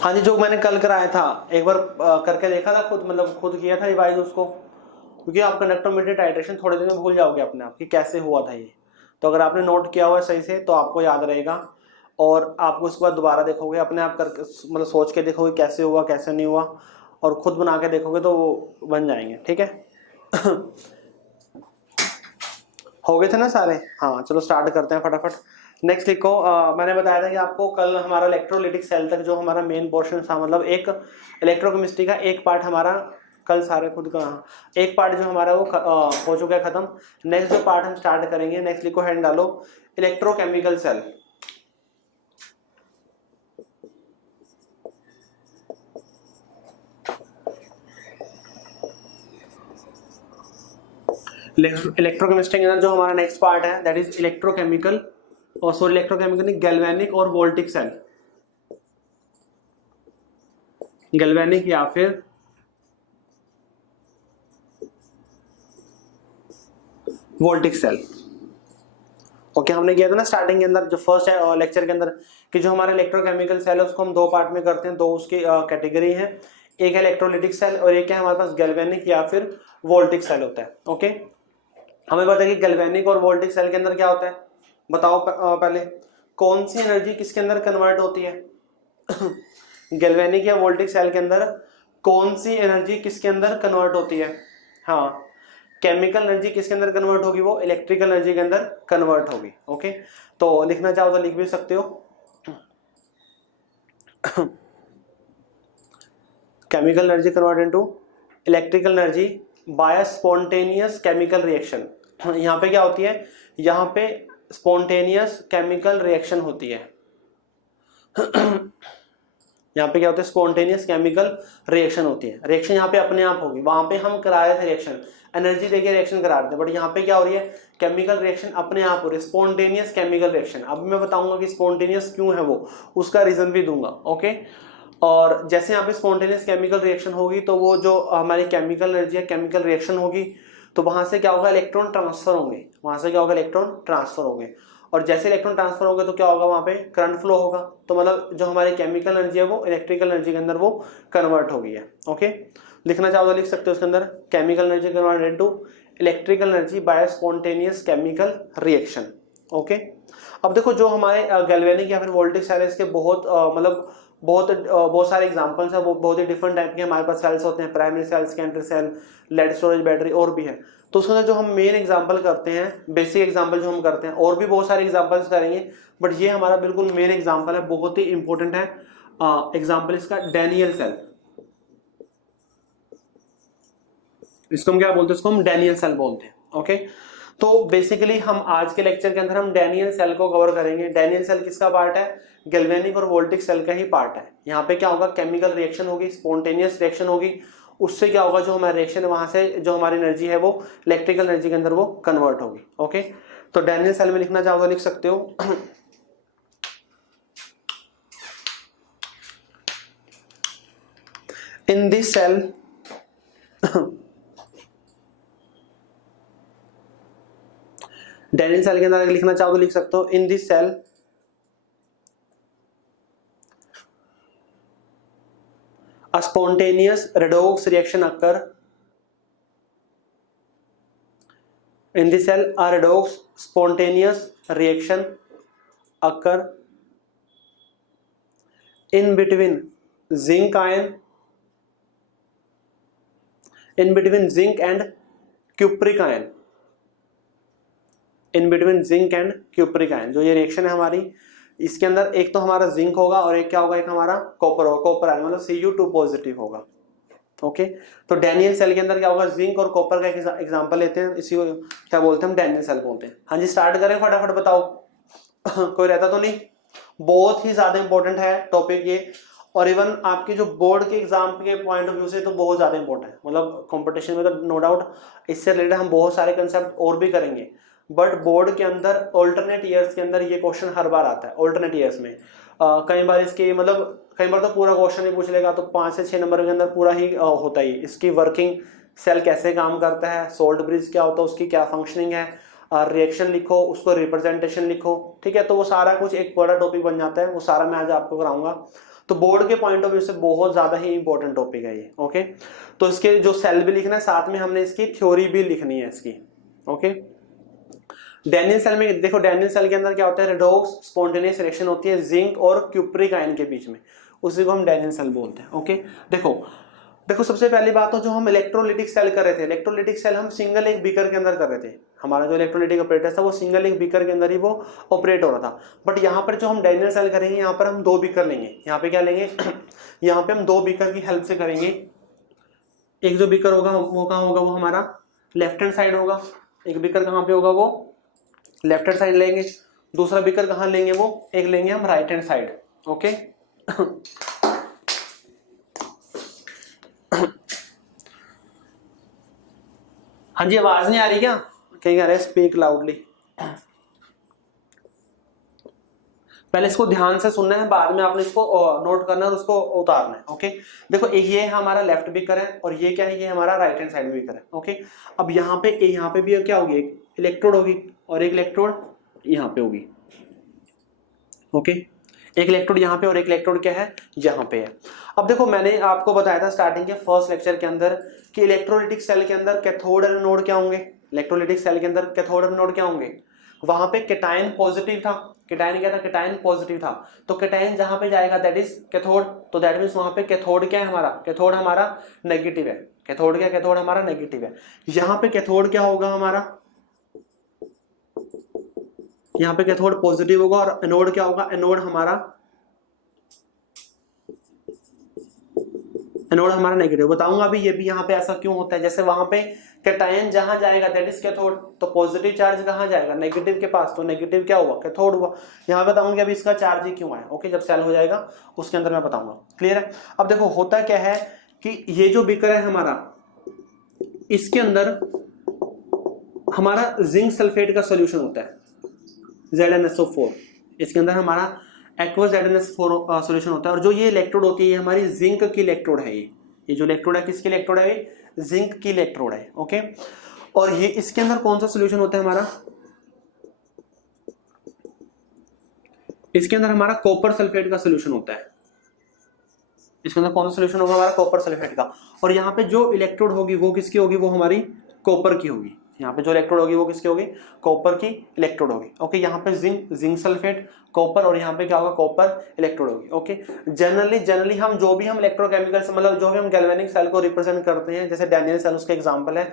हाँ जी, जो मैंने कल कराया था एक बार करके देखा था खुद, मतलब खुद किया था रिवाइज उसको, क्योंकि आप कंडक्टोमीटर टाइट्रेशन थोड़े दिन में भूल जाओगे अपने आप कि कैसे हुआ था ये। तो अगर आपने नोट किया हुआ है सही से तो आपको याद रहेगा, और आपको उसके बाद दोबारा देखोगे अपने आप करके, मतलब सोच के देखोगे कैसे हुआ कैसे नहीं हुआ, और खुद बना के देखोगे तो वो बन जाएंगे। ठीक है। हो गए थे ना सारे? हाँ चलो स्टार्ट करते हैं फटाफट। नेक्स्ट लिखो, मैंने बताया था कि आपको कल हमारा इलेक्ट्रोलिटिक सेल तक जो हमारा मेन पोर्शन था, मतलब एक इलेक्ट्रोकेमिस्ट्री का एक पार्ट हमारा कल सारे खुद का, हाँ, एक पार्ट जो हमारा वो हो चुका है खत्म। नेक्स्ट जो पार्ट हम स्टार्ट करेंगे, नेक्स्ट लिखो हेड डालो, इलेक्ट्रोकेमिकल सेल। इलेक्ट्रोकेमिस्ट्री के अंदर जो हमारा नेक्स्ट पार्ट है दैट इज इलेक्ट्रोकेमिकल, और सॉरी इलेक्ट्रोकेमिकल नहीं, गैल्वेनिक और वोल्टिक सेल। गैल्वेनिक या फिर वोल्टिक सेल। ओके, हमने किया था ना स्टार्टिंग के अंदर जो फर्स्ट लेक्चर के अंदर कि जो हमारे इलेक्ट्रोकेमिकल सेल है उसको हम दो पार्ट में करते हैं, दो उसकी कैटेगरी है, एक है इलेक्ट्रोलिटिक सेल और एक है हमारे पास गैल्वेनिक या फिर वोल्टिक सेल होता है। ओके, हमें पता है कि गैल्वेनिक और वोल्टिक सेल के अंदर क्या होता है, बताओ पहले कौन सी एनर्जी किसके अंदर कन्वर्ट होती है? गैल्वेनिक या वोल्टिक सेल के अंदर कौन सी एनर्जी किसके अंदर कन्वर्ट होती है? हाँ, केमिकल एनर्जी किसके अंदर कन्वर्ट होगी? वो इलेक्ट्रिकल एनर्जी के अंदर कन्वर्ट होगी। ओके, तो लिखना चाहो तो लिख भी सकते हो। Chemical energy convert into electrical energy by spontaneous chemical reaction. यहाँ पे क्या होती है? यहाँ पे स्पॉन्टेनियस केमिकल रिएक्शन होती है। यहाँ पे क्या होता है? स्पॉन्टेनियस केमिकल रिएक्शन होती है। रिएक्शन यहाँ पे अपने आप होगी, वहां पे हम करा रहे थे रिएक्शन, एनर्जी देके रिएक्शन करा रहे थे, बट यहाँ पे क्या हो रही है? केमिकल रिएक्शन अपने आप हो रही है, स्पॉन्टेनियस केमिकल रिएक्शन। अब मैं बताऊंगा कि स्पॉन्टेनियस क्यों है, वो उसका रीजन भी दूंगा। ओके, और जैसे यहाँ पे स्पॉन्टेनियस केमिकल रिएक्शन होगी तो वो जो हमारी केमिकल एनर्जी है, केमिकल रिएक्शन होगी, तो वहां से क्या होगा? इलेक्ट्रॉन ट्रांसफर होंगे, वहां से क्या होगा? इलेक्ट्रॉन ट्रांसफर होंगे, और जैसे इलेक्ट्रॉन ट्रांसफर होगा तो क्या होगा? वहां पे करंट फ्लो होगा, तो मतलब जो हमारी केमिकल एनर्जी है वो इलेक्ट्रिकल एनर्जी के अंदर वो कन्वर्ट हो गई है। ओके, लिखना चाहो तो लिख सकते हो उसके अंदर chemical energy convert into electrical energy by spontaneous chemical reaction. Okay, अब देखो जो हमारे गैल्वेनिक या फिर वोल्टिक सेल है, इसके बहुत मतलब बहुत सारे एग्जांपल्स हैं, वो बहुत ही डिफरेंट टाइप के हमारे पास सेल्स होते हैं, primary cell, secondary cell, lead storage battery और भी है। तो उसके अंदर जो हम मेन एग्जांपल करते हैं, बेसिक एग्जांपल जो हम करते हैं, और भी बहुत सारे एग्जांपल्स करेंगे, बट ये हमारा बिल्कुल मेन एग्जांपल है, बहुत ही इंपॉर्टेंट है एग्जांपल इसका, डैनियल सेल। इसको हम क्या बोलते हैं? इसको हम डैनियल सेल बोलते हैं। ओके, तो बेसिकली हम आज के लेक्चर के अंदर हम डैनियल सेल को कवर करेंगे। डैनियल सेल किसका पार्ट है? गैल्वेनिक और वोल्टिक सेल का ही पार्ट है। यहाँ पे क्या होगा? केमिकल रिएक्शन होगी, स्पॉन्टेनियस रिएक्शन होगी, उससे क्या होगा? जो हमारा रिएक्शन है वहां से जो हमारी एनर्जी है वो इलेक्ट्रिकल एनर्जी के अंदर वो कन्वर्ट होगी। ओके, तो डैनियल सेल में लिखना चाहो तो लिख सकते हो। In this cell Daniell cell के अंदर लिखना चाहो तो लिख सकते हो, in this cell a spontaneous redox reaction occur. In this cell a redox spontaneous reaction occur in between zinc ion, in between zinc and cupric ion, in between zinc and cupric ion। जो ये reaction है हमारी, इसके अंदर एक तो हमारा zinc होगा और एक क्या होगा? एक हमारा कॉपर होगा, कॉपर आयन मतलब Cu2 पॉजिटिव होगा। ओके, तो डैनियल सेल के अंदर क्या होगा? जिंक और कॉपर का एक एग्जांपल लेते हैं, इसी को क्या बोलते हैं? हम डैनियल सेल बोलते हैं। हाँ जी, स्टार्ट करें फटाफट, बताओ। कोई रहता तो नहीं? बहुत ही ज्यादा इंपॉर्टेंट है टॉपिक ये, और इवन आपके जो बोर्ड के एग्जाम के पॉइंट ऑफ व्यू से तो बहुत ज्यादा इंपॉर्टेंट है, मतलब कंपटीशन में तो नो डाउट इससे रिलेटेड हम बहुत सारे कंसेप्ट और भी करेंगे, बट बोर्ड के अंदर ऑल्टरनेट ईयर्स के अंदर ये क्वेश्चन हर बार आता है। ऑल्टरनेट ईयर्स में कई बार इसकी मतलब कई बार तो पूरा क्वेश्चन ही पूछ लेगा, तो 5 से 6 नंबर के अंदर पूरा ही होता ही इसकी वर्किंग, सेल कैसे काम करता है, सोल्ट ब्रिज क्या होता है, उसकी क्या फंक्शनिंग है, रिएक्शन लिखो, उसको रिप्रेजेंटेशन लिखो। ठीक है, तो वो सारा कुछ एक बड़ा टॉपिक बन जाता है, वो सारा मैं आज आपको कराऊंगा। तो बोर्ड के पॉइंट ऑफ व्यू से बहुत ज्यादा ही इंपॉर्टेंट टॉपिक है ये। ओके, तो इसके जो सेल भी लिखना है, साथ में हमने इसकी थ्योरी भी लिखनी है इसकी। ओके, डैनियल सेल में देखो, डैनियल सेल के अंदर क्या होता है, रेडॉक्स स्पॉन्टेनियस रिएक्शन होती है जिंक और क्यूप्रिक आयन के बीच में, उसी को हम डैनियल सेल बोलते हैं। ओके, देखो सबसे पहली बात तो जो हम इलेक्ट्रोलिटिक सेल कर रहे थे, इलेक्ट्रोलिटिक सेल हम सिंगल एक बीकर के अंदर कर रहे थे। हमारा जो इलेक्ट्रोलिटिक ऑपरेटर था वो सिंगल एक बीकर के अंदर ही वो ऑपरेट हो रहा था। बट यहाँ पर जो हम डैनियल सेल करेंगे, यहाँ पर हम 2 बीकर लेंगे। यहाँ पे क्या लेंगे यहाँ पे हम 2 बीकर की हेल्प से करेंगे। एक जो बीकर होगा वो कहाँ होगा, वो हमारा लेफ्ट हैंड साइड होगा। एक बीकर कहाँ पे होगा, वो लेफ्ट हैंड साइड लेंगे। दूसरा बीकर कहाँ लेंगे, वो एक लेंगे हम राइट हैंड साइड। ओके हाँ जी, आवाज नहीं आ रही क्या? कहीं कह रहे स्पीक लाउडली। पहले इसको ध्यान से सुनना है, बाद में आपने इसको नोट करना है और उसको उतारना है। ओके, देखो ये हमारा लेफ्ट बीकर है और ये क्या है, ये हमारा राइट हैंड साइड बीकर है। ओके, अब यहाँ पे भी क्या होगी, एक इलेक्ट्रोड होगी और एक इलेक्ट्रोड यहाँ पे होगी। ओके, एक इलेक्ट्रोड यहाँ पे और एक इलेक्ट्रोड क्या है, यहाँ पे है। अब देखो मैंने आपको बताया था स्टार्टिंग के फर्स्ट लेक्चर के अंदर कि इलेक्ट्रोलिटिक सेल के अंदर कैथोड और एनोड क्या होंगे। इलेक्ट्रोलिटिक सेल के अंदर कैथोड और एनोड क्या होंगे, वहां पे कैटायन पॉजिटिव था। कैटायन क्या था, कैटायन पॉजिटिव था। तो कैटायन जहां पे जाएगा दैट इज कैथोड, तो दैट मींस वहां पे कैथोड क्या है हमारा, कैथोड हमारा नेगेटिव है। कैथोड क्या, कैथोड हमारा नेगेटिव है। यहाँ पे कैथोड क्या होगा हमारा, यहाँ पे कैथोड पॉजिटिव होगा और एनोड क्या होगा, एनोड हमारा नेगेटिव। बताऊंगा अभी ये भी यहाँ पे ऐसा क्यों होता है। जैसे वहां पे कैटायन जहां जाएगा दैट इज कैथोड, तो पॉजिटिव चार्ज कहां जाएगा, नेगेटिव के पास, तो नेगेटिव क्या हुआ, कैथोड हुआ। यहाँ बताऊंगा अभी इसका चार्ज ही क्यों आया। ओके, जब सेल हो जाएगा उसके अंदर मैं बताऊंगा। क्लियर है? अब देखो होता क्या है कि ये जो बीकर है हमारा, इसके अंदर हमारा जिंक सल्फेट का सोल्यूशन होता है ZnSO4। इसके अंदर हमारा एक्वस ZnSO4 सोल्यूशन होता है। और जो ये इलेक्ट्रोड होती है ये हमारी जिंक की इलेक्ट्रोड है। ये जो इलेक्ट्रोड है किसकी इलेक्ट्रोड है, ये जिंक की इलेक्ट्रोड है। ओके, और ये इसके अंदर कौन सा सोल्यूशन होता है हमारा, इसके अंदर हमारा कॉपर सल्फेट का सोल्यूशन होता है। इसके अंदर कौन सा सोल्यूशन होगा हमारा, कॉपर सल्फेट का। और यहाँ पे जो इलेक्ट्रोड होगी वो किसकी होगी, वो हमारी कॉपर की होगी। यहाँ पे जो इलेक्ट्रोड होगी वो किसकी होगी, कॉपर की इलेक्ट्रोड होगी। ओके, यहाँ पे जिंक सल्फेट कॉपर और यहाँ पे क्या होगा, कॉपर इलेक्ट्रोड होगी। ओके, जनरली हम जो भी हम इलेक्ट्रोकेमिकल मतलब जो भी हम गैल्वेनिक सेल को रिप्रेजेंट करते हैं, जैसे डैनियल सेल उसका एग्जांपल है,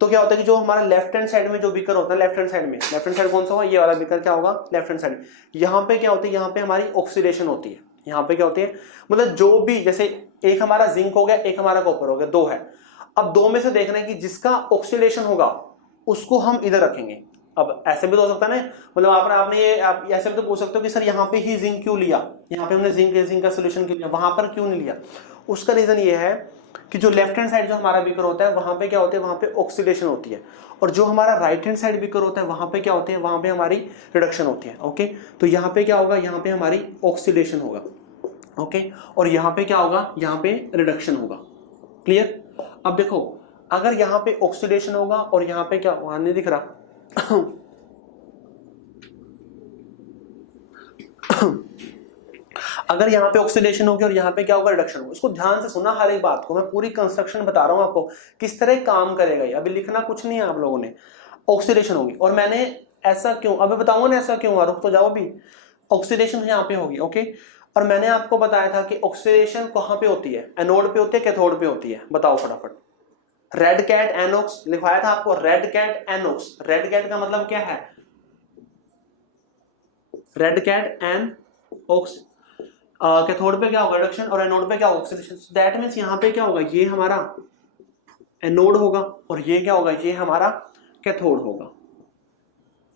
तो क्या होता है कि जो हमारा लेफ्ट हैंड साइड में जो बीकर होता है, लेफ्ट हैंड साइड कौन सा होगा, ये वाला बीकर क्या होगा, लेफ्ट हैंड साइड। यहाँ पे क्या होती है, यहाँ पे हमारी ऑक्सीडेशन होती है। यहाँ पे क्या होती है, मतलब जो भी, जैसे एक हमारा जिंक हो गया, एक हमारा कॉपर हो गया, 2 है। अब 2 में से देखना है कि जिसका ऑक्सीडेशन होगा उसको हम इधर रखेंगे। अब ऐसे भी तो हो सकता है ना, मतलब आपने ये आप ऐसे भी तो पूछ सकते हो कि सर यहाँ पे ही जिंक क्यों लिया, यहाँ पे हमने जिंक का सोल्यूशन क्यों लिया, वहां पर क्यों नहीं लिया। उसका रीजन ये है कि जो लेफ्ट हैंड साइड जो हमारा बीकर होता है वहां पे क्या होता है, वहां पे ऑक्सीडेशन होती है। और जो हमारा राइट हैंड साइड बीकर होता है वहां पे क्या होते हैं, वहां पे हमारी रिडक्शन होती है। ओके, तो यहाँ पे क्या होगा, यहाँ पे हमारी ऑक्सीडेशन होगा। ओके, और यहाँ पे क्या होगा, यहाँ पे रिडक्शन होगा। क्लियर? अब देखो अगर यहाँ पे ऑक्सीडेशन होगा और यहाँ पे क्या, वहां नहीं दिख रहा अगर यहाँ पे ऑक्सीडेशन होगी और यहाँ पे क्या होगा, रिडक्शन होगा। इसको ध्यान से सुना, हर एक बात को मैं पूरी कंस्ट्रक्शन बता रहा हूँ आपको किस तरह काम करेगा ये। अभी लिखना कुछ नहीं है आप लोगों ने। ऑक्सीडेशन होगी और मैंने ऐसा क्यों, अभी बताऊंगा ना ऐसा क्यों, रुक तो जाओ अभी। ऑक्सीडेशन यहाँ पे होगी। ओके, और मैंने आपको बताया था कि ऑक्सीडेशन कहाँ पे होती है, एनोड पे होती है, कैथोड पे होती है। बताओ फटाफट। रेड कैट एनोक्स लिखवाया था आपको, रेड कैट एनोक्स। रेड कैट का मतलब क्या है, रेड कैट एनोक्स। कैथोड पे क्या होगा, रिडक्शन, और एनोड पे क्या होगा, ऑक्सीडेशन। दैट मींस यहाँ पे क्या होगा, ये हमारा एनोड होगा और ये क्या होगा, ये हमारा कैथोड होगा।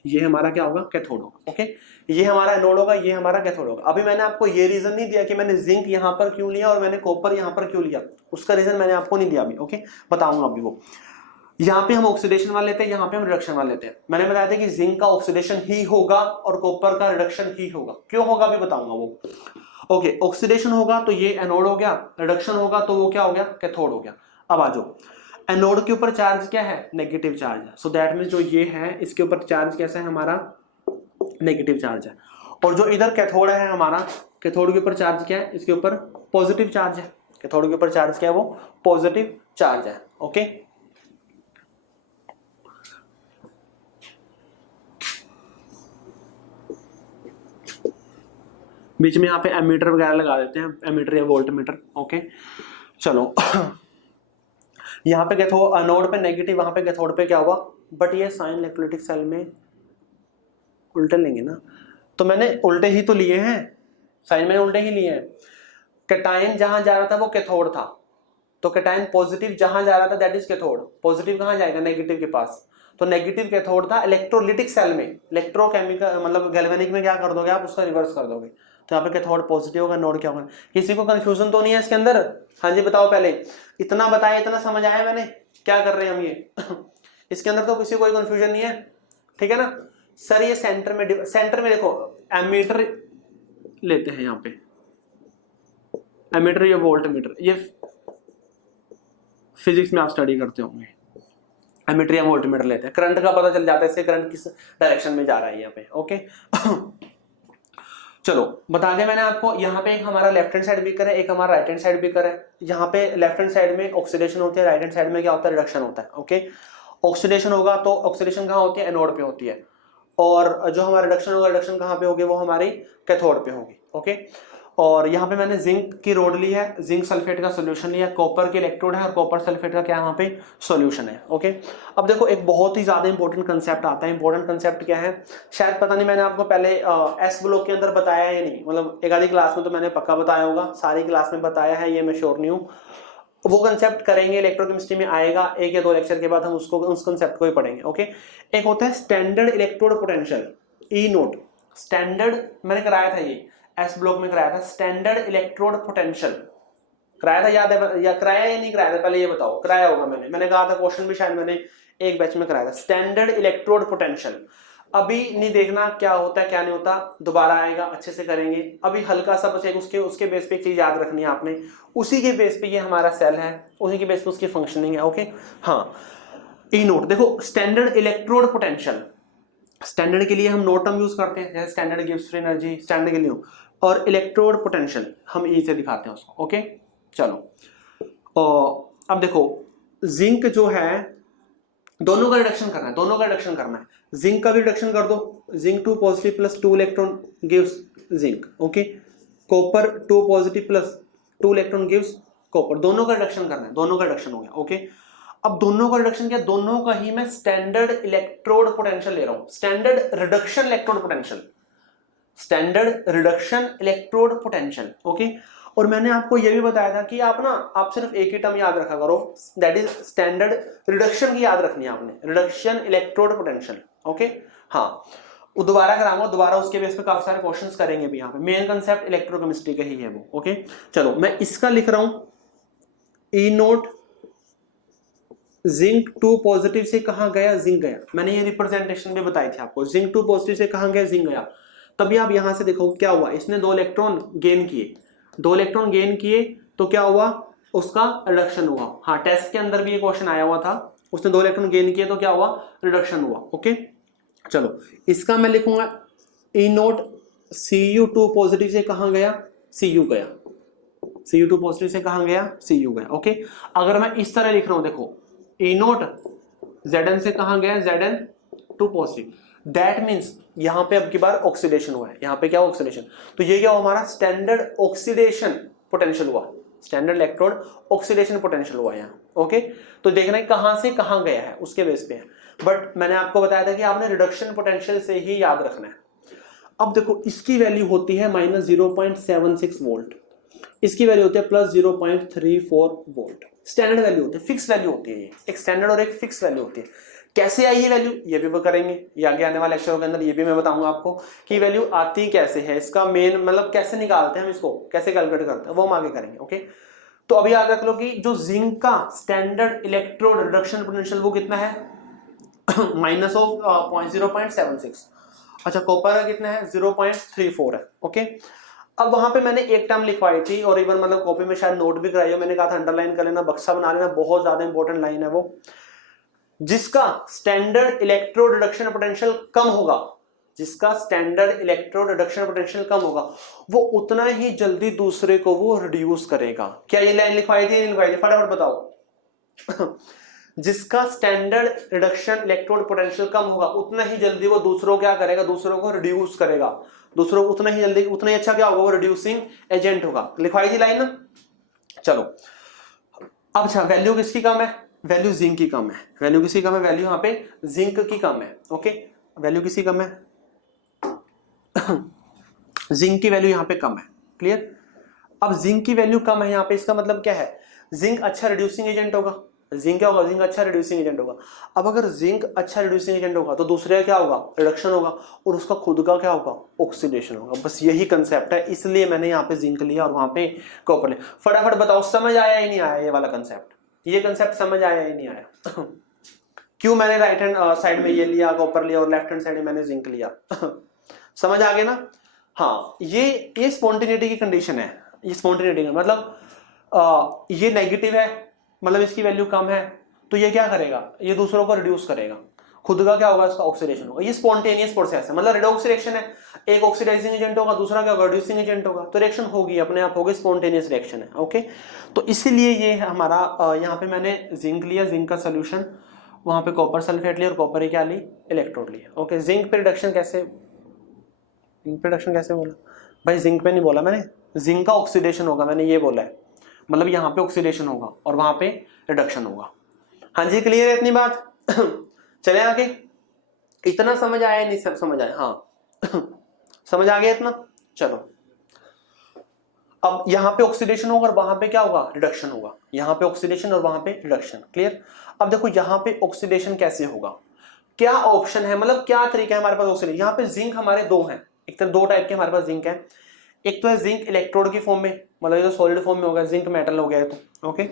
ये हमारा क्या होगा, कैथोड होगा। ओके, ये हमारा एनोड होगा, ये हमारा कैथोड होगा। अभी मैंने आपको ये रीजन नहीं दिया कि मैंने जिंक यहाँ पर क्यों लिया और मैंने कॉपर यहाँ पर क्यों लिया, उसका रीजन मैंने आपको नहीं दिया अभी। ओके, बताऊंगा अभी वो। यहाँ पे हम ऑक्सीडेशन वाले लेते हैं, यहाँ पे हम रिडक्शन वाले लेते हैं। मैंने बताया था कि जिंक का ऑक्सीडेशन ही होगा और कॉपर का रिडक्शन ही होगा। क्यों होगा अभी बताऊंगा वो। ओके, ऑक्सीडेशन होगा तो ये एनोड हो गया, रिडक्शन होगा तो वो क्या हो गया, कैथोड हो गया। अब आ जाओ, एनोड के ऊपर चार्ज क्या है, नेगेटिव चार्ज है। सो दैट मींस जो ये है इसके ऊपर चार्ज कैसा है हमारा, नेगेटिव चार्ज है। और जो इधर कैथोड है हमारा, कैथोड के ऊपर चार्ज क्या है, इसके ऊपर पॉजिटिव चार्ज है। कैथोड के ऊपर चार्ज क्या है, वो पॉजिटिव चार्ज है। ओके, बीच में यहाँ पे एमीटर वगैरह लगा देते हैं, एमीटर या वोल्ट मीटर। ओके चलो यहाँ पे कैथोड एनोड पे नेगेटिव, वहां पे कैथोड पे क्या हुआ, बट ये साइन इलेक्ट्रोलाइटिक सेल में उल्टे लेंगे ना, तो मैंने उल्टे ही तो लिए हैं, साइन में उल्टे ही लिए हैं। कैटायन जहां जा रहा था वो कैथोड था, तो कैटायन पॉजिटिव जहां जा रहा था दैट इज कैथोड, पॉजिटिव कहां जाएगा, नेगेटिव के पास, तो नेगेटिव कैथोड था इलेक्ट्रोलिटिक सेल में। इलेक्ट्रोकेमिकल मतलब गैल्वेनिक में क्या कर दोगे आप, उसका रिवर्स कर दोगे, तो यहाँ पे कैथोड पॉजिटिव होगा, नोड क्या होगा। किसी को कंफ्यूजन तो नहीं है इसके अंदर? हाँ जी बताओ, पहले इतना बताया, इतना समझ आया मैंने, क्या कर रहे हैं हम ये इसके अंदर तो किसी को कोई कंफ्यूजन नहीं है, ठीक है ना सर। ये सेंटर में देखो एमीटर लेते हैं, यहाँ पे एमीटर या वोल्ट मीटर, ये फिजिक्स में आप स्टडी करते होंगे, एमीटर या वोल्ट मीटर लेते हैं, करंट का पता चल जाता है इससे करंट किस डायरेक्शन में जा रहा है यहाँ पे। ओके चलो बता दिया मैंने आपको, यहाँ पे एक हमारा लेफ्ट हैंड साइड बीकर है, एक हमारा राइट हैंड साइड बीकर है। यहाँ पे लेफ्ट हैंड साइड में ऑक्सीडेशन होती है, राइट हैंड साइड में क्या होता है, रिडक्शन होता है। ओके, ऑक्सीडेशन होगा तो ऑक्सीडेशन कहाँ होती है, एनोड पे होती है, और जो हमारा रिडक्शन होगा, रिडक्शन कहाँ पे होगी, वो हमारी कैथोड पे होगी। ओके, और यहाँ पे मैंने जिंक की रोड ली है, जिंक सल्फेट का सोल्यूशन लिया, कॉपर के इलेक्ट्रोड है और कॉपर सल्फेट का क्या है वहाँ पे सोल्यूशन है। ओके, अब देखो एक बहुत ही ज्यादा इंपॉर्टेंट कंसेप्ट आता है। इंपॉर्टेंट कंसेप्ट क्या है, शायद पता नहीं मैंने आपको पहले एस ब्लॉक के अंदर बताया है नहीं, मतलब एक आधी क्लास में तो मैंने पक्का बताया होगा, सारी क्लास में बताया है ये मैं श्योर नहीं हूँ। वो कंसेप्ट करेंगे, इलेक्ट्रोकेमिस्ट्री में आएगा, एक या दो लेक्चर के बाद हम उसको उस कंसेप्ट को ही पढ़ेंगे। ओके, एक होता है स्टैंडर्ड इलेक्ट्रोड पोटेंशियल, ई नोट, स्टैंडर्ड मैंने कराया था, ये एस ब्लॉक में कराया था, स्टैंडर्ड इलेक्ट्रोड पोटेंशियल कराया था, याद है या कराया या नहीं कराया था, पहले ये बताओ, कराया होगा मैंने कहा था, क्वेश्चन भी शायद मैंने एक बैच में कराया था, स्टैंडर्ड इलेक्ट्रोड पोटेंशियल। अभी नहीं देखना क्या होता है क्या नहीं होता, दोबारा आएगा, अच्छे से करेंगे। अभी हल्का सा बस एक उसके बेस पे एक चीज याद रखनी है आपने, उसी के बेस पे ये हमारा सेल है, उसी के बेस पे उसकी फंक्शनिंग है। ओके हाँ, ई नोट देखो, स्टैंडर्ड इलेक्ट्रोड पोटेंशियल, स्टैंडर्ड के लिए हम नोट टर्म यूज करते हैं, जैसे standard gives free energy, standard के लिए, और इलेक्ट्रोड पोटेंशियल हम ई से दिखाते हैं उसको। ओके चलो, और अब देखो जिंक जो है, दोनों का रिडक्शन करना है, दोनों का रिडक्शन करना है, जिंक का भी रिडक्शन कर दो, zinc 2 positive plus 2 electron gives zinc. Okay, copper 2 positive plus 2 electron gives copper, दोनों का रिडक्शन करना है, दोनों का रिडक्शन हो गया। ओके, अब दोनों का रिडक्शन क्या, दोनों का ही मैं स्टैंडर्ड इलेक्ट्रोड पोटेंशियल ले रहा हूं, standard reduction electrode potential, standard reduction electrode potential. Okay, और मैंने आपको यह भी बताया था कि आप सिर्फ एक ही टर्म याद रखा करो, दैट इज स्टैंडर्ड रिडक्शन की याद रखनी है आपने, रिडक्शन इलेक्ट्रोड पोटेंशियल। ओके हाँ, दोबारा कराऊंगा, दोबारा उसके बेस पे काफी सारे क्वेश्चंस करेंगे भी, यहाँ पे मेन कंसेप्ट इलेक्ट्रोकेमिस्ट्री का ही है वो। ओके चलो, मैं इसका लिख रहा हूं, ई नोट जिंक 2 पॉजिटिव से कहां गया, जिंक गया, मैंने ये रिप्रेजेंटेशन भी बताई थी आपको, जिंक 2 पॉजिटिव से कहां गया, जिंक गया। तभी आप यहां से देखो क्या हुआ, इसने 2 इलेक्ट्रॉन गेन किए, 2 इलेक्ट्रॉन गेन किए तो क्या हुआ, उसका रिडक्शन हुआ। हाँ, टेस्ट के अंदर भी ये क्वेश्चन आया हुआ था, उसने 2 इलेक्ट्रॉन गेन किए तो क्या हुआ, रिडक्शन हुआ। ओके चलो, इसका मैं लिखूंगा ई नोट Cu2 पॉजिटिव से कहां गया, Cu गया, Cu2 पॉजिटिव से कहां गया, Cu गया। ओके, अगर मैं इस तरह लिख रहा हूं, देखो ई नोट Zn से कहां गया, Zn2 पॉजिटिव, दैट मीन्स यहां पे अब की बार ऑक्सीडेशन हुआ है, यहां पे क्या ऑक्सीडेशन, तो ये क्या हुआ, हमारा स्टैंडर्ड ऑक्सीडेशन पोटेंशियल हुआ, स्टैंडर्ड इलेक्ट्रोड ऑक्सीडेशन पोटेंशियल हुआ यहाँ। ओके, तो देखना है कहां से कहां गया है, उसके बेस पे है, बट मैंने आपको बताया था कि आपने रिडक्शन पोटेंशियल से ही याद रखना है। अब देखो इसकी वैल्यू होती है -0.76 वोल्ट, इसकी वैल्यू होती है +0.34 वोल्ट, स्टैंडर्ड वैल्यू होती है, फिक्स वैल्यू होती है, ये एक स्टैंडर्ड और एक फिक्स वैल्यू होती है। कैसे आई ये वैल्यू, ये भी वो करेंगे, ये आगे आने वाले लेक्चरों के अंदर ये भी मैं बताऊंगा आपको कि वैल्यू आती कैसे है, इसका मेन मतलब कैसे निकालते हैं हम इसको, कैसे कैलकुलेट करते हैं, वो हम आगे करेंगे। ओके, तो अभी याद रख लो कि जो जिंक का स्टैंडर्ड इलेक्ट्रोड रिडक्शन पोटेंशियल वो कितना है -0.76। अच्छा, कॉपर का कितना है, 0.34 है। ओके, अब वहां पे मैंने एक टर्म लिखवाई थी, और इवन मतलब कॉपी में शायद नोट भी कराई हो, मैंने कहा था अंडरलाइन कर लेना, बक्सा बना लेना, बहुत ज्यादा इंपॉर्टेंट लाइन है वो, जिसका स्टैंडर्ड इलेक्ट्रोड रिडक्शन पोटेंशियल कम होगा, जिसका स्टैंडर्ड इलेक्ट्रोड रिडक्शन पोटेंशियल कम होगा वो उतना ही जल्दी दूसरे को वो रिड्यूस करेगा। क्या ये लाइन लिखवाई थी, नहीं लिखवाई थी, फटाफट बताओ। जिसका स्टैंडर्ड रिडक्शन इलेक्ट्रोड पोटेंशियल कम होगा उतना ही जल्दी वो दूसरों क्या करेगा, दूसरों को रिड्यूस करेगा, दूसरों को उतना ही जल्दी, उतना ही अच्छा क्या होगा, वो रिड्यूसिंग एजेंट होगा। लिखवाई थी लाइन ना। चलो अब अच्छा, वैल्यू किसकी कम है, वैल्यू जिंक की कम है। वैल्यू किसकी कम है, वैल्यू यहाँ पे जिंक की कम है। ओके, वैल्यू किसकी कम है, जिंक की वैल्यू यहाँ पे कम है। क्लियर। अब जिंक की वैल्यू कम है यहाँ पे, इसका मतलब क्या है, जिंक अच्छा रिड्यूसिंग एजेंट होगा। जिंक क्या होगा, जिंक अच्छा रिड्यूसिंग एजेंट होगा। अब अगर जिंक अच्छा रिड्यूसिंग एजेंट होगा तो दूसरे का क्या होगा, रिडक्शन होगा, और उसका खुद का क्या होगा, ऑक्सीडेशन होगा। बस यही कंसेप्ट है, इसलिए मैंने यहाँ पे जिंक लिया और वहां पे कॉपर लिया। फटाफट बताओ समझ आया ही नहीं आया ये वाला कंसेप्ट, ये कंसेप्ट समझ आया ही नहीं आया। क्यों मैंने राइट हैंड साइड में ये लिया कॉपर लिया और लेफ्ट हैंड साइड में मैंने जिंक लिया। समझ आ गया ना। हाँ, ये स्पॉन्टेनिटी की कंडीशन है। ये स्पॉन्टेनिटी का मतलब ये नेगेटिव है, मतलब इसकी वैल्यू कम है, तो ये क्या करेगा, ये दूसरों को रिड्यूस करेगा, खुद का क्या होगा, इसका ऑक्सीडेशन होगा। ये स्पॉन्टेनियस प्रोसेस है, मतलब रेडॉक्स रिएक्शन है। एक ऑक्सीडाइजिंग एजेंट होगा, दूसरा क्या होगा, रिड्यूसिंग एजेंट होगा, तो रिएक्शन होगी अपने आप, होगी, स्पॉन्टेनियस रिएक्शन है। ओके, तो इसीलिए ये हमारा यहाँ पे मैंने जिंक लिया, जिंक का सोल्यूशन, वहां पे कॉपर सल्फेट लिया और कॉपर ही क्या ली, इलेक्ट्रोड लिया। ओके, जिंक पे रिडक्शन कैसे, जिंक पे रिडक्शन कैसे बोला भाई, जिंक पे नहीं बोला मैंने, जिंक का ऑक्सीडेशन होगा, मैंने ये बोला है, मतलब यहाँ पे ऑक्सीडेशन होगा और वहां पे रिडक्शन होगा। हाँ जी, क्लियर है इतनी बात। चले आगे, इतना समझ आया नहीं, सब समझ आया, हाँ। समझ आ गया इतना। चलो अब यहाँ पे ऑक्सीडेशन होगा और वहां पे क्या होगा, रिडक्शन होगा। यहाँ पे ऑक्सीडेशन और वहां पे रिडक्शन। क्लियर। अब देखो यहाँ पे ऑक्सीडेशन कैसे होगा, क्या ऑप्शन है, मतलब क्या तरीका है हमारे पास ऑक्सीडेशन। यहाँ पे जिंक हमारे दो हैं, एक तरह दो टाइप के हमारे पास जिंक है। एक तो है जिंक इलेक्ट्रोड की फॉर्म में, मतलब ये तो सॉलिड फॉर्म में होगा, जिंक मेटल हो गया है तो। ओके,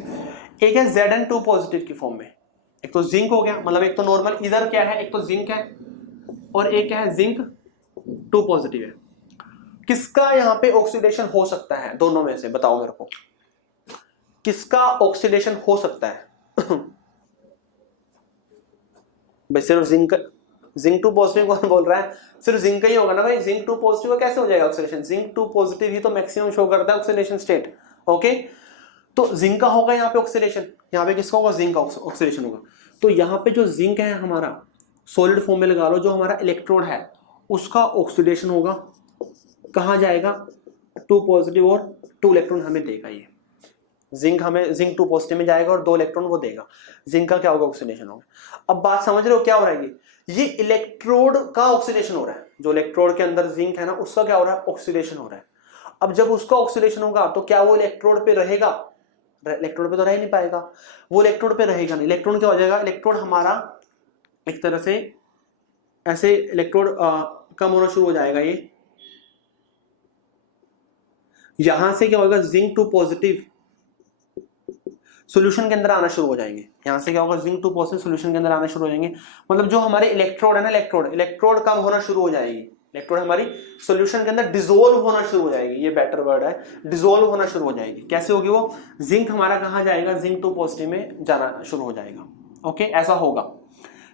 एक है Zn2 पॉजिटिव की फॉर्म में। एक तो जिंक हो गया, मतलब एक तो नॉर्मल इधर क्या है, एक तो जिंक है और एक क्या है, जिंक 2 पॉजिटिव है। किसका यहाँ पे ऑक्सीडेशन हो सकता है, दोनों में से बताओ मेरे को, किसका ऑक्सीडेशन हो सकता है। भाई सिर्फ जिंक 2 पॉजिटिव कौन बोल रहा है, सिर्फ जिंक का ही होगा ना भाई। जिंक 2 पॉजिटिव का कैसे हो जाएगा ऑक्सीडेशन, जिंक 2 पॉजिटिव ही तो मैक्सिमम शो करता है ऑक्सीडेशन स्टेट। ओके, तो जिंक का होगा यहाँ पे ऑक्सीडेशन, यहाँ पे किसका होगा, जिंक का ऑक्सीडेशन होगा। तो यहाँ पे जो जिंक है हमारा सॉलिड फॉर्म में लगा लो, जो हमारा इलेक्ट्रोड है उसका ऑक्सीडेशन होगा, कहाँ जाएगा, 2 पॉजिटिव और 2 इलेक्ट्रॉन हमें देगा। ये जिंक हमें, जिंक 2 पॉजिटिव में जाएगा और 2 इलेक्ट्रॉन वो देगा, जिंक का क्या होगा, ऑक्सीडेशन होगा। अब बात समझ रहे हो क्या हो रहा है, ये इलेक्ट्रोड का ऑक्सीडेशन हो रहा है, जो इलेक्ट्रोड के अंदर जिंक है ना उसका क्या हो रहा है, ऑक्सीडेशन हो रहा है। अब जब उसका ऑक्सीडेशन होगा तो क्या वो इलेक्ट्रोड पे रहेगा, इलेक्ट्रोड पे तो रह नहीं पाएगा, वो इलेक्ट्रोड पे रहेगा नहीं। इलेक्ट्रॉन क्या हो जाएगा, इलेक्ट्रोड हमारा एक तरह से ऐसे इलेक्ट्रोड कम होना शुरू हो जाएगा। ये यहां से क्या होगा, जिंक 2 पॉजिटिव सॉल्यूशन के अंदर आना शुरू हो जाएंगे। यहां से क्या होगा, जिंक 2 पॉजिटिव सॉल्यूशन के अंदर आना शुरू हो जाएंगे, मतलब जो हमारे इलेक्ट्रोड है ना, इलेक्ट्रोड कम होना शुरू हो जाएगी। इलेक्ट्रोड हमारी सॉल्यूशन के अंदर डिसोल्व होना शुरू हो जाएगी, ये बेटर वर्ड है, डिसोल्व होना शुरू हो जाएगी। कैसे होगी वो, जिंक हमारा कहां जाएगा, जिंक 2 पॉजिटिव में जाना शुरू हो जाएगा। ओके, ऐसा होगा।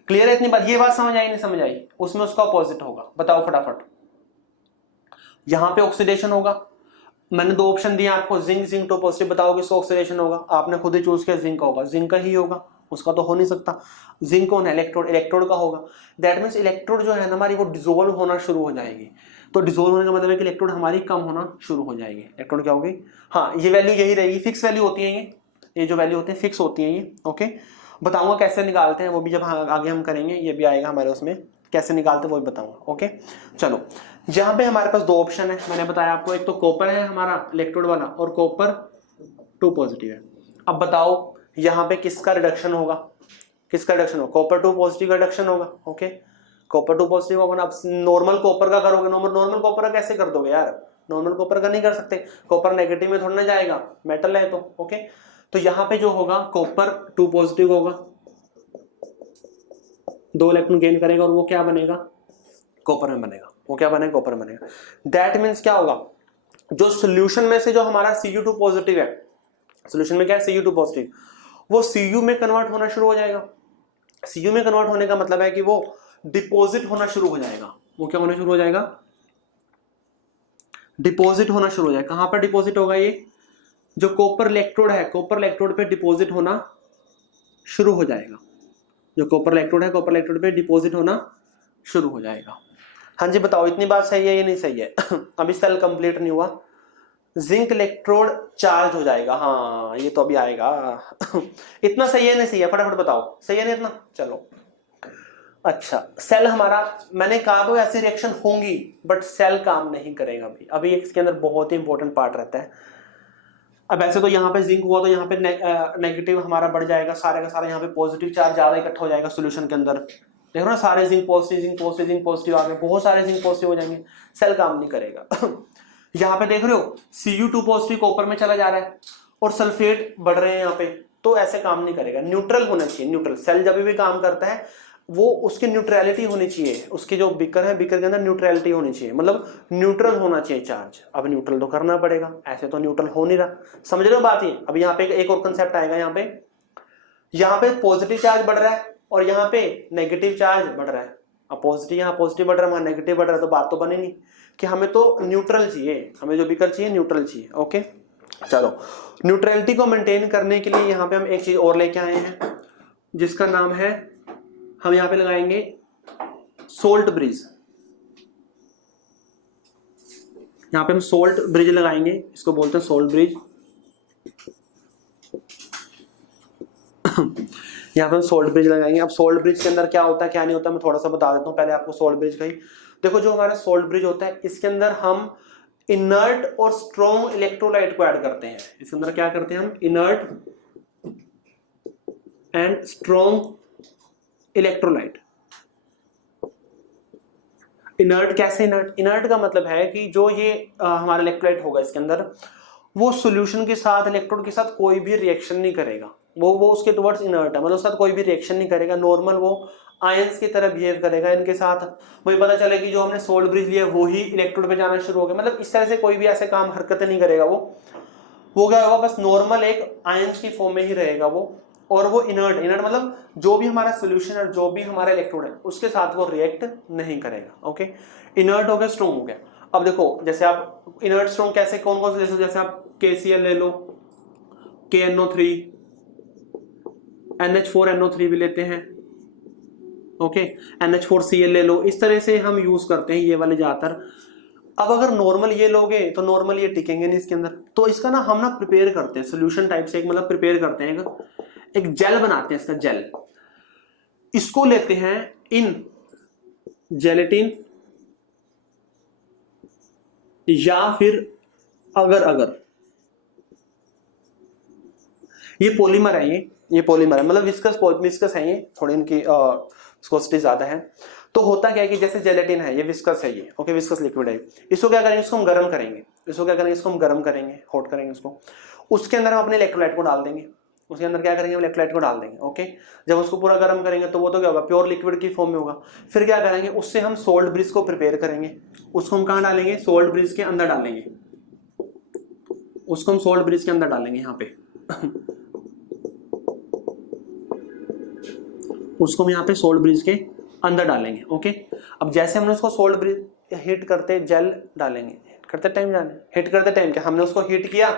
क्लियर है इतनी बात, ये बात समझ आई नहीं समझ आई, उसमें उसका अपोजिट होगा। बताओ फटाफट, यहां पे ऑक्सीडेशन होगा, मैंने 2 ऑप्शन दिए आपको, जिंक 2 पॉजिटिव, बताओ किसका ऑक्सीडेशन होगा, आपने खुद ही चूज किया जिंक का होगा, जिंक का ही होगा, उसका तो हो नहीं सकता। जिंक कौन है, इलेक्ट्रोड का होगा। दैट मींस इलेक्ट्रोड जो है ना हमारी, वो डिसोल्व होना शुरू हो जाएगी। तो डिसोल्व होने का मतलब है कि इलेक्ट्रोड हमारी कम होना शुरू हो जाएगी। इलेक्ट्रोड क्या होगी, हाँ ये वैल्यू यही रहेगी, फिक्स वैल्यू होती है ये जो वैल्यू होती है फिक्स होती है ये। ओके, बताऊंगा कैसे निकालते हैं वो भी, जब आगे हम करेंगे ये भी आएगा हमारे उसमें, कैसे निकालते हैं वो भी बताऊंगा। ओके, चलो जहां पे हमारे पास 2 ऑप्शन है, मैंने बताया आपको, एक तो कॉपर है हमारा इलेक्ट्रोड वाला और कॉपर 2 पॉजिटिव है। अब बताओ यहाँ पे किसका रिडक्शन होगा, किसका रिडक्शन होगा, कॉपर 2 पॉजिटिव का रिडक्शन होगा। ओके, कॉपर 2 पॉजिटिव होगा। अब नॉर्मल कॉपर का करोगे, नॉर्मल कॉपर का कैसे कर दोगे यार, नॉर्मल कॉपर का नहीं कर सकते, कॉपर नेगेटिव में थोड़ा ना जाएगा, मेटल है तो। ओके, तो यहाँ पे जो होगा कॉपर 2 पॉजिटिव होगा, 2 इलेक्ट्रॉन गेन करेगा और वो क्या बनेगा, कॉपर में बनेगा। वो क्या बनेगा, कॉपर में बनेगा। दैट मीन्स क्या होगा, जो सॉल्यूशन में से जो हमारा Cu2 पॉजिटिव है, सॉल्यूशन में क्या है Cu2 पॉजिटिव, वो Cu में कन्वर्ट होना शुरू हो जाएगा। Cu में कन्वर्ट होने का मतलब है कि वो डिपॉजिट होना शुरू हो जाएगा। वो क्या होना शुरू हो जाएगा, डिपॉजिट होना शुरू हो जाएगा। कहां पर डिपॉजिट होगा, ये जो कॉपर इलेक्ट्रोड है, कॉपर इलेक्ट्रोड पे डिपॉजिट होना शुरू हो जाएगा। जो कॉपर इलेक्ट्रोड है, कॉपर इलेक्ट्रोड पे डिपॉजिट होना शुरू हो जाएगा। हाँ जी बताओ, इतनी बात सही है या नहीं सही है? अभी सेल कंप्लीट नहीं हुआ। जिंक इलेक्ट्रोड चार्ज हो जाएगा, हाँ ये तो अभी आएगा। इतना सही है नहीं सही है, फटाफट बताओ, सही है नहीं इतना? चलो अच्छा, सेल हमारा, मैंने कहा तो ऐसी रिएक्शन होंगी बट सेल काम नहीं करेगा। अभी अभी इसके अंदर बहुत ही इंपॉर्टेंट पार्ट रहता है। अब ऐसे तो यहाँ पे जिंक हुआ तो यहाँ पे नेगेटिव हमारा बढ़ जाएगा, सारे का सारा यहाँ पे पॉजिटिव चार्ज ज्यादा इकट्ठा हो जाएगा सॉल्यूशन के अंदर। देखो ना, सारे zinc positive zinc positive zinc positive आ गए, बहुत सारे जिंक पॉजिटिव हो जाएंगे, सेल काम नहीं करेगा। यहाँ पे देख रहे हो Cu2 पॉजिटिव कॉपर में चला जा रहा है और सल्फेट बढ़ रहे हैं यहाँ पे, तो ऐसे काम नहीं करेगा। न्यूट्रल होना चाहिए, न्यूट्रल। सेल जब भी काम करता है वो उसकी न्यूट्रलिटी होनी चाहिए, उसकी जो बीकर है, बीकर के अंदर न्यूट्रलिटी होनी चाहिए, मतलब न्यूट्रल होना चाहिए चार्ज। अब न्यूट्रल तो करना पड़ेगा, ऐसे तो न्यूट्रल हो नहीं रहा। समझ रहे हो बात? ये अब यहाँ पे एक और कंसेप्ट आएगा। यहाँ पे पॉजिटिव चार्ज बढ़ रहा है और यहाँ पे नेगेटिव चार्ज बढ़ रहा है। अब पॉजिटिव, यहाँ पॉजिटिव बढ़ रहा है, वहां नेगेटिव बढ़ रहा है, तो बात तो बनी नहीं कि हमें तो न्यूट्रल चाहिए, हमें जो बीकर चाहिए न्यूट्रल चाहिए। ओके चलो, न्यूट्रलिटी को मेंटेन करने के लिए यहाँ पे हम एक चीज और लेके आए हैं जिसका नाम है, हम यहाँ पे लगाएंगे सोल्ट ब्रिज। यहाँ पे हम सोल्ट ब्रिज लगाएंगे, इसको बोलते हैं सोल्ट ब्रिज। यहाँ पे हम सोल्ट ब्रिज लगाएंगे। अब सोल्ट ब्रिज के अंदर क्या होता है क्या नहीं होता मैं थोड़ा सा बता देता हूँ पहले आपको। सोल्ट ब्रिज का ही देखो, जो हमारा सोल्ट ब्रिज होता है इसके अंदर हम इनर्ट और स्ट्रॉन्ग इलेक्ट्रोलाइट को ऐड करते हैं। इसके अंदर क्या करते हैं हम, inert and strong electrolyte. Inert कैसे? इनर्ट का मतलब है कि जो ये हमारा इलेक्ट्रोलाइट होगा इसके अंदर, वो सॉल्यूशन के साथ, इलेक्ट्रोड के साथ कोई भी रिएक्शन नहीं करेगा। वो उसके टुवर्ड्स इनर्ट है, मतलब उसके साथ कोई भी रिएक्शन नहीं करेगा। नॉर्मल वो आयंस की तरह बिहेव करेगा इनके साथ। मुझे पता चले कि जो हमने सोल्ट ब्रिज लिया वो ही इलेक्ट्रोड पे जाना शुरू हो गया, मतलब इस तरह से कोई भी ऐसे काम हरकतें नहीं करेगा। वो क्या होगा, बस नॉर्मल एक आयंस की फॉर्म में ही रहेगा वो। और वो इनर्ट मतलब जो भी हमारा सोल्यूशन है, जो भी हमारा इलेक्ट्रोड है, उसके साथ वो रिएक्ट नहीं करेगा। ओके, इनर्ट हो गया, स्ट्रॉन्ग हो गया। अब देखो, जैसे आप इनर्ट स्ट्रॉन्ग कैसे, कौन कौन से, जैसे आप KCl ले लो, KNO3, NH4NO3 भी लेते हैं। ओके, NH4Cl ले लो, इस तरह से हम यूज करते हैं ये वाले ज्यादातर। अब अगर नॉर्मल ये लोगे तो नॉर्मल ये टिकेंगे नहीं इसके अंदर, तो इसका ना हम ना प्रिपेयर करते हैं सोल्यूशन टाइप से, एक मतलब प्रिपेयर करते हैं, एक जेल बनाते हैं इसका, जेल। इसको लेते हैं इन जेलेटिन, या फिर अगर ये पॉलीमर है, ये पॉलीमर है, मतलब विस्कस है, ये थोड़ी इनकी विस्कोसिटी ज्यादा है। तो होता क्या है कि जैसे जेलेटिन है, ये विस्कस है, ये ओके, विस्कस लिक्विड है। इसको क्या करेंगे, इसको हम गर्म करेंगे, हॉट करेंगे इसको। उसके अंदर हम अपने इलेक्ट्रोलाइट को डाल देंगे, उसके अंदर क्या करेंगे, हम इलेक्ट्रोलाइट को डाल देंगे। ओके, जब उसको पूरा गर्म करेंगे तो वो तो क्या होगा, प्योर लिक्विड की फॉर्म में होगा। फिर क्या करेंगे, उससे हम सोल्ट ब्रिज को प्रिपेयर करेंगे। उसको हम कहाँ डालेंगे, सोल्ट ब्रिज के अंदर डालेंगे। उसको हम सोल्ट ब्रिज के अंदर डालेंगे यहाँ पे। उसको हम यहाँ पे सोल्ट ब्रिज के अंदर डालेंगे। ओके, अब जैसे हमने उसको सोल्ट ब्रिज हीट करते जेल डालेंगे, हिट करते टाइम क्या हमने उसको हीट किया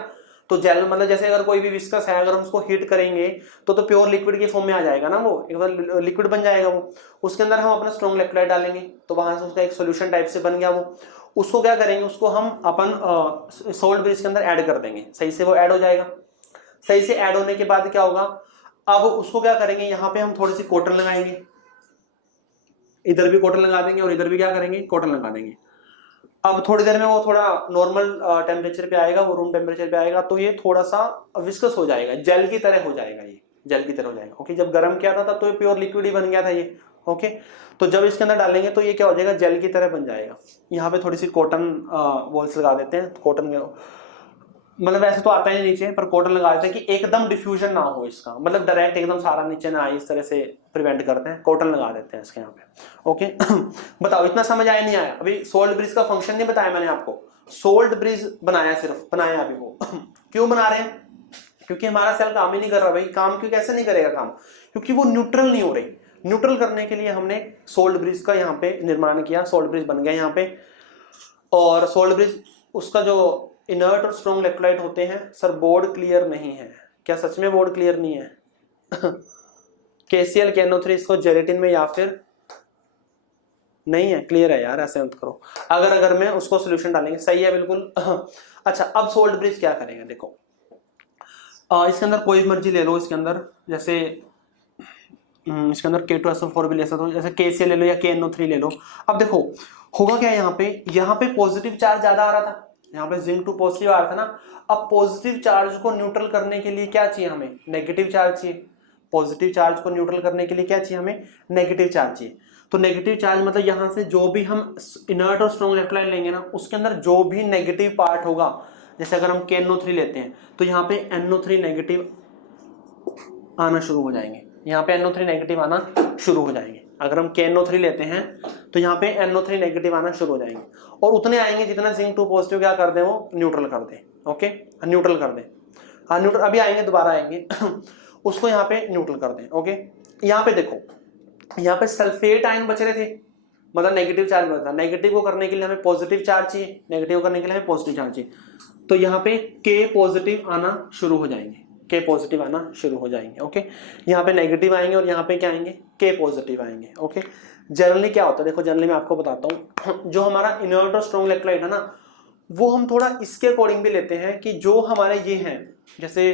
तो जेल, मतलब जैसे अगर कोई भी विस्कस है, अगर हम उसको हीट करेंगे तो प्योर लिक्विड की फॉर्म में आ जाएगा ना, वो एक बार लिक्विड बन जाएगा वो। उसके अंदर हम अपना स्ट्रॉन्ग इलेक्ट्रोलाइट डालेंगे तो वहां से उसका एक सॉल्यूशन टाइप से बन गया वो। उसको क्या करेंगे, उसको हम अपन सोल्ट ब्रिज के अंदर ऐड कर देंगे, सही से वो ऐड हो जाएगा। सही से ऐड होने के बाद क्या होगा, अब उसको क्या करेंगे, यहाँ पे हम थोड़ी सी कॉटन लगाएंगे, इधर भी कॉटन लगा देंगे और इधर भी क्या करेंगे, कॉटन लगा देंगे। अब थोड़ी देर में वो थोड़ा नॉर्मल टेम्परेचर पे आएगा, वो रूम टेम्परेचर पे आएगा, तो ये थोड़ा सा विस्कस हो जाएगा, जेल की तरह हो जाएगा, ये जेल की तरह हो जाएगा। ओके, जब गर्म किया था तब तो ये प्योर लिक्विड ही बन गया था ये। ओके, तो जब इसके अंदर डालेंगे तो ये क्या हो जाएगा, जेल की तरह बन जाएगा। यहाँ पे थोड़ी सी कॉटन बॉल्स लगा देते हैं, कॉटन, मतलब वैसे तो आता है नीचे, पर कॉटन लगा देते हैं कि एकदम डिफ्यूजन ना हो इसका, मतलब डायरेक्ट एकदम सारा नीचे ना आए, इस तरह से प्रिवेंट करते हैं, कॉटन लगा देते हैं इसके यहाँ पे। ओके, बताओ इतना समझ आया नहीं आया? अभी सोल्ट ब्रिज का फंक्शन नहीं बताया मैंने आपको, सोल्ट ब्रिज बनाया, सिर्फ बनाया अभी वो। क्यों बना रहे हैं, क्योंकि हमारा सेल काम ही नहीं कर रहा भाई। काम क्यों, कैसे नहीं करेगा काम, क्योंकि वो न्यूट्रल नहीं हो रही। न्यूट्रल करने के लिए हमने सोल्ट ब्रिज का यहाँ पे निर्माण किया, सोल्ट ब्रिज बन गया यहाँ पे। और सोल्ट ब्रिज उसका जो इनर्ट और स्ट्रॉन्ग इलेक्ट्रोलाइट होते हैं, सर बोर्ड क्लियर नहीं है, क्या सच में बोर्ड क्लियर नहीं है? KCl KNO3 इसको जेलेटिन में या फिर नहीं है, क्लियर है यार, ऐसे मत करो। अगर मैं उसको सोल्यूशन डालेंगे, सही है बिल्कुल। अच्छा, अब सोल्ट ब्रिज क्या करेंगे, देखो इसके अंदर कोई मर्जी ले लो, इसके अंदर जैसे इसके अंदर K2SO4 भी ले सकते हो, जैसे KCl ले लो या KNO3 ले लो। अब देखो होगा क्या, यहाँ पे पॉजिटिव चार्ज ज्यादा आ रहा था, यहाँ पे जिंक 2 पॉजिटिव आ रहा था ना। अब पॉजिटिव चार्ज को न्यूट्रल करने के लिए क्या चाहिए हमें, नेगेटिव चार्ज चाहिए। पॉजिटिव चार्ज को न्यूट्रल करने के लिए क्या चाहिए हमें, नेगेटिव चार्ज चाहिए। तो नेगेटिव चार्ज मतलब यहाँ से जो भी हम इनर्ट और स्ट्रॉन्ग इलेक्ट्रोलाइट लेंगे ना, उसके अंदर जो भी नेगेटिव पार्ट होगा, जैसे अगर हम KNO3 लेते हैं तो यहाँ पे NO3 नेगेटिव आना शुरू हो जाएंगे, यहाँ पे NO3 नेगेटिव आना शुरू हो जाएंगे। अगर हम KNO3 लेते हैं तो यहाँ पे NO3 नेगेटिव आना शुरू हो जाएंगे, और उतने आएंगे जितना जिंक 2 पॉजिटिव क्या कर दे, वो न्यूट्रल कर दे। ओके, न्यूट्रल कर दे, हाँ न्यूट्रल अभी आएंगे, दोबारा आएंगे। उसको यहाँ पे न्यूट्रल कर दें। ओके, यहाँ पे देखो, यहाँ पे सल्फेट आयन बच रहे थे, मतलब नेगेटिव चार्ज बचा। नेगेटिव को करने के लिए हमें पॉजिटिव चार्ज चाहिए, नेगेटिव को करने के लिए हमें पॉजिटिव चार्ज चाहिए। तो यहाँ पे K पॉजिटिव आना शुरू हो जाएंगे, K पॉजिटिव आना शुरू हो जाएंगे। ओके, यहाँ पे नेगेटिव आएंगे और यहाँ पे क्या आएंगे, K पॉजिटिव आएंगे। ओके, जनरली क्या होता है, देखो जनरली मैं आपको बताता हूँ, जो हमारा इनर्ट और स्ट्रॉन्ग इलेक्ट्रोलाइट है ना, वो हम थोड़ा इसके अकॉर्डिंग भी लेते हैं कि जो हमारे ये हैं, जैसे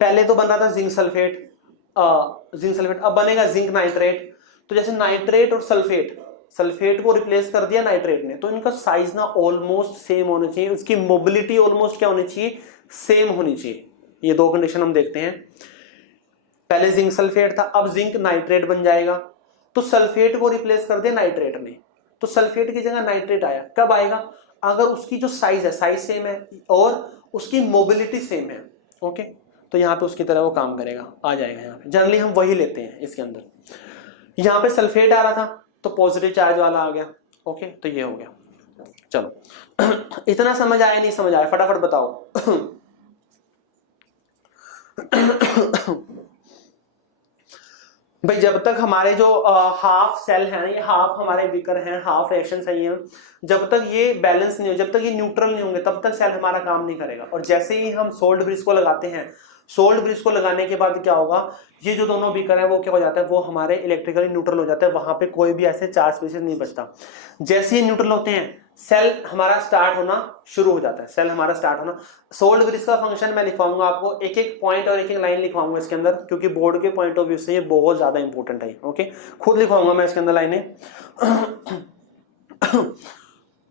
पहले तो बन रहा था जिंक सल्फेट, अब बनेगा जिंक नाइट्रेट। तो जैसे नाइट्रेट और सल्फेट को रिप्लेस कर दिया नाइट्रेट ने, तो इनका साइज ना ऑलमोस्ट सेम होना चाहिए, उसकी मोबिलिटी ऑलमोस्ट क्या होनी चाहिए, सेम होनी चाहिए। ये दो कंडीशन हम देखते हैं। पहले जिंक सल्फेट था, अब जिंक नाइट्रेट बन जाएगा। तो सल्फेट को रिप्लेस कर दिया नाइट्रेट ने, तो सल्फेट की जगह नाइट्रेट आया। कब आएगा, अगर उसकी जो साइज है, साइज सेम है और उसकी मोबिलिटी सेम है। ओके, तो यहाँ पे उसकी तरह वो काम करेगा, आ जाएगा यहाँ पे। जनरली हम वही लेते हैं इसके अंदर। यहाँ पे सल्फेट आ रहा था तो पॉजिटिव चार्ज वाला आ गया। ओके, तो ये हो गया। चलो इतना समझ आया, नहीं समझ आया, फटाफट बताओ। भाई जब तक हमारे जो हाफ सेल है, ये हाफ हमारे बीकर हैं, हाफ रिएक्शन सही है, जब तक ये बैलेंस नहीं हो, जब तक ये न्यूट्रल नहीं होंगे, तब तक सेल हमारा काम नहीं करेगा। और जैसे ही हम सोल्ट ब्रिज को लगाते हैं, सोल्ट ब्रिज को लगाने के बाद क्या होगा, ये जो दोनों बीकर है वो क्या हो जाता है, वो हमारे इलेक्ट्रिकली न्यूट्रल हो जाते हैं, वहां पे कोई भी ऐसे चार्ज स्पीशीज नहीं बचता। जैसे ही न्यूट्रल होते हैं, सेल हमारा स्टार्ट होना शुरू हो जाता है, सेल हमारा स्टार्ट होना। सोल्ट ब्रिज का फंक्शन मैं लिखवाऊंगा आपको, एक एक पॉइंट और एक एक लाइन लिखवाऊंगा इसके अंदर, क्योंकि बोर्ड के पॉइंट ऑफ व्यू से ये बहुत ज्यादा इंपॉर्टेंट है। ओके, खुद लिखवाऊंगा मैं इसके अंदर लाइनें।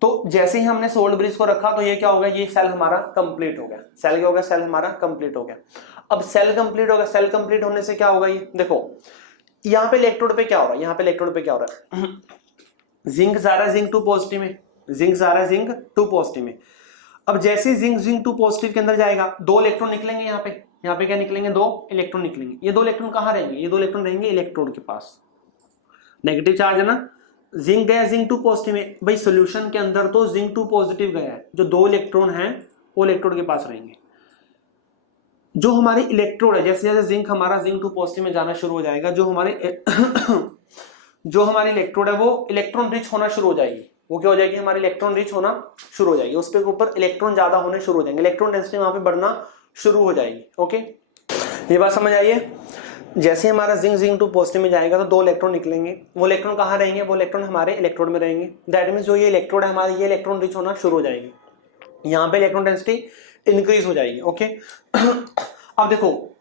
तो जैसे ही हमने सोल्ट ब्रिज को रखा, तो ये क्या हो गया, ये सेल हमारा कंप्लीट हो गया। सेल क्या हो गया, सेल हमारा कंप्लीट हो गया। अब सेल कंप्लीट हो गया, सेल कंप्लीट होने से क्या होगा, ये देखो यहाँ पे इलेक्ट्रोड पे क्या हो रहा है, यहाँ पे इलेक्ट्रोड पे क्या हो रहा है, जिंक जा रहा है जिंक 2 पॉजिटिव में, जिंक जा रहा है जिंक 2 पॉजिटिव में। अब जैसे जिंक 2 पॉजिटिव के अंदर जाएगा, 2 इलेक्ट्रॉन निकलेंगे यहाँ पे क्या निकलेंगे, 2 इलेक्ट्रॉन निकलेंगे। ये 2 इलेक्ट्रॉन कहाँ रहेंगे, ये 2 इलेक्ट्रॉन रहेंगे इलेक्ट्रोड के पास। नेगेटिव चार्ज है ना, जिंक गया जिंक 2 पॉजिटिव में, भाई सोल्यूशन के अंदर तो जिंक 2 पॉजिटिव गया है, जो 2 इलेक्ट्रॉन हैं वो इलेक्ट्रोड के पास रहेंगे। जो हमारी इलेक्ट्रोड है, जैसे जैसे जिंक हमारा जिंक 2 पॉजिटिव में जाना शुरू हो जाएगा, जो हमारी इलेक्ट्रोड है वो इलेक्ट्रॉन रिच होना शुरू हो जाएगी। वो क्या हो जाएगी, हमारी इलेक्ट्रॉन रिच होना शुरू हो जाएगी, उस पे ऊपर इलेक्ट्रॉन ज्यादा होने शुरू हो जाएंगे, इलेक्ट्रॉन डेंसिटी वहां पे बढ़ना शुरू हो जाएगी। ओके, ये बात समझ आई है। जैसे हमारा जिंक 2 पॉजिटिव में जाएगा तो 2 इलेक्ट्रॉन निकलेंगे, वो इलेक्ट्रॉन कहाँ रहेंगे, वो इलेक्ट्रॉन हमारे इलेक्ट्रोड में रहेंगे। दैट मींस जो ये इलेक्ट्रोड है हमारी, ये इलेक्ट्रॉन रिच होना शुरू हो जाएगी, यहाँ पे इलेक्ट्रॉन डेंसिटी इंक्रीज हो जाएगी। ओके, अब देखो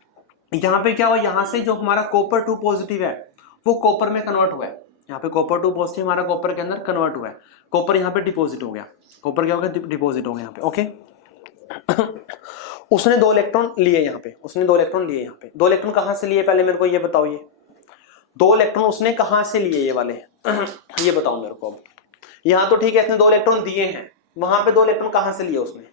यहाँ पे क्या हुआ, यहाँ से जो हमारा कॉपर 2 पॉजिटिव है वो कॉपर में कन्वर्ट हुआ है। यहाँ पे कॉपर 2 पॉजिटिव हमारा कॉपर के अंदर कन्वर्ट हुआ है, कॉपर यहाँ पे डिपॉजिट हो गया, कॉपर क्या हो गया, डिपॉजिट हो गया यहाँ पे। ओके, उसने 2 इलेक्ट्रॉन लिए यहाँ पे, उसने 2 इलेक्ट्रॉन लिए यहाँ पे। 2 इलेक्ट्रॉन कहाँ से लिए, पहले मेरे को ये बताओ, ये 2 इलेक्ट्रॉन उसने कहाँ से लिए ये वाले, ये बताओ मेरे को। अब यहाँ तो ठीक है, इसने 2 इलेक्ट्रॉन दिए हैं, वहां पे 2 इलेक्ट्रॉन कहाँ से लिए उसने,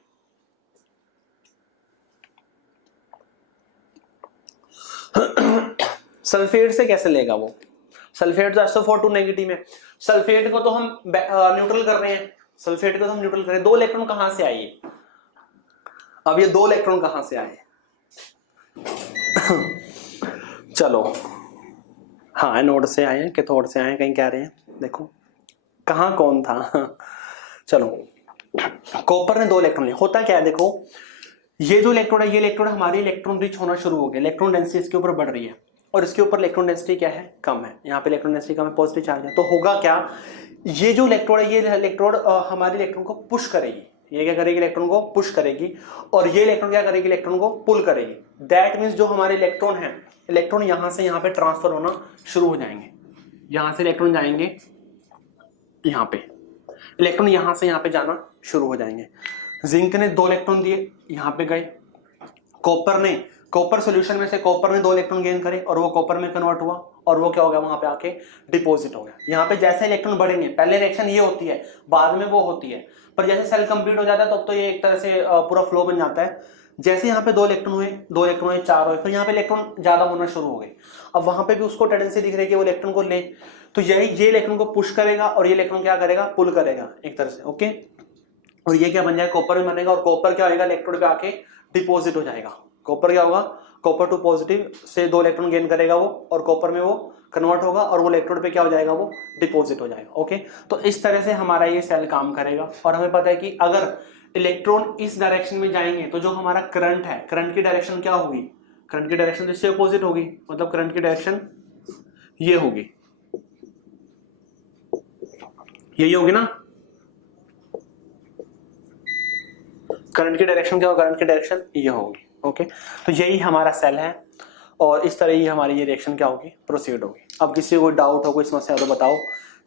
सल्फेट से कैसे लेगा वो, सल्फेट तो SO4 नेगेटिव है, सल्फेट को तो हम न्यूट्रल कर रहे हैं, सल्फेट को तो हम न्यूट्रल कर रहे हैं। 2 इलेक्ट्रॉन कहां से आए, अब ये 2 इलेक्ट्रॉन कहां से आए, चलो हाँ एनोड से आए हैं, कैथोड से आए हैं, कहीं कह रहे हैं, देखो कहाँ कौन था चलो, कॉपर ने 2 इलेक्ट्रॉन लिए। होता क्या है देखो, ये जो इलेक्ट्रोड है, ये इलेक्ट्रोड हमारी इलेक्ट्रॉन रिच होना शुरू हो गया, इलेक्ट्रॉन डेंसिटी इसके ऊपर बढ़ रही है और इसके ऊपर इलेक्ट्रॉन डेंसिटी क्या है, कम है। यहाँ पे इलेक्ट्रॉन डेंसिटी कम है, पॉजिटिव चार्ज है, तो होगा क्या, ये जो इलेक्ट्रोड है, ये इलेक्ट्रोड हमारे इलेक्ट्रॉन को पुश करेगी, ये क्या करेगी, इलेक्ट्रॉन को पुश करेगी, और ये इलेक्ट्रॉन क्या करेगी, इलेक्ट्रॉन को पुल करेगी। दैट मीन्स जो हमारे इलेक्ट्रॉन है, इलेक्ट्रॉन यहाँ से यहाँ पे ट्रांसफर होना शुरू हो जाएंगे, यहाँ से इलेक्ट्रॉन जाएंगे यहाँ पे, इलेक्ट्रॉन यहाँ से यहाँ पे जाना शुरू हो जाएंगे। जिंक ने 2 इलेक्ट्रॉन दिए, यहाँ पे गए, कॉपर सॉल्यूशन में से कॉपर ने 2 इलेक्ट्रॉन गेन करे और वो कॉपर में कन्वर्ट हुआ और वो क्या हो गया, वहां पे आके डिपॉजिट हो गया। यहाँ पे जैसे इलेक्ट्रॉन बढ़ेंगे, पहले रिएक्शन ये होती है, बाद में वो होती है, पर जैसे सेल कंप्लीट हो जाता है तब तो ये एक तरह से पूरा फ्लो बन जाता है। जैसे यहाँ पे 2 इलेक्ट्रॉन हुए, 2 इलेक्ट्रॉन हुए, 4 हुए, फिर यहाँ पे इलेक्ट्रॉन ज्यादा होना शुरू हो गए। अब वहां पे भी उसको टेंडेंसी दिख रही है कि वो इलेक्ट्रॉन को ले, तो यही ये इलेक्ट्रॉन को पुश करेगा और ये इलेक्ट्रॉन क्या करेगा, पुल करेगा एक तरह से, ओके। और ये क्या बन जाएगा, कॉपर में बनेगा, और कॉपर क्या होगा, इलेक्ट्रोड पे आके डिपॉजिट हो जाएगा। कॉपर क्या होगा, कॉपर टू पॉजिटिव से 2 इलेक्ट्रॉन गेन करेगा वो, और कॉपर में वो कन्वर्ट होगा और वो इलेक्ट्रोड पे क्या हो जाएगा, वो डिपॉजिट हो जाएगा, ओके। तो इस तरह से हमारा ये सेल काम करेगा। और हमें पता है कि अगर इलेक्ट्रॉन इस डायरेक्शन में जाएंगे तो जो हमारा करंट है, करंट की डायरेक्शन क्या होगी, करंट की डायरेक्शन तो इससे अपोजिट होगी, मतलब करंट की डायरेक्शन ये होगी, यही होगी ना, करंट की डायरेक्शन क्या होगा, करंट की डायरेक्शन ये होगी, ओके। तो यही हमारा सेल है और इस तरह ही हमारी ये रिएक्शन क्या होगी, प्रोसीड होगी। अब किसी को कोई डाउट हो, कोई समस्या तो बताओ।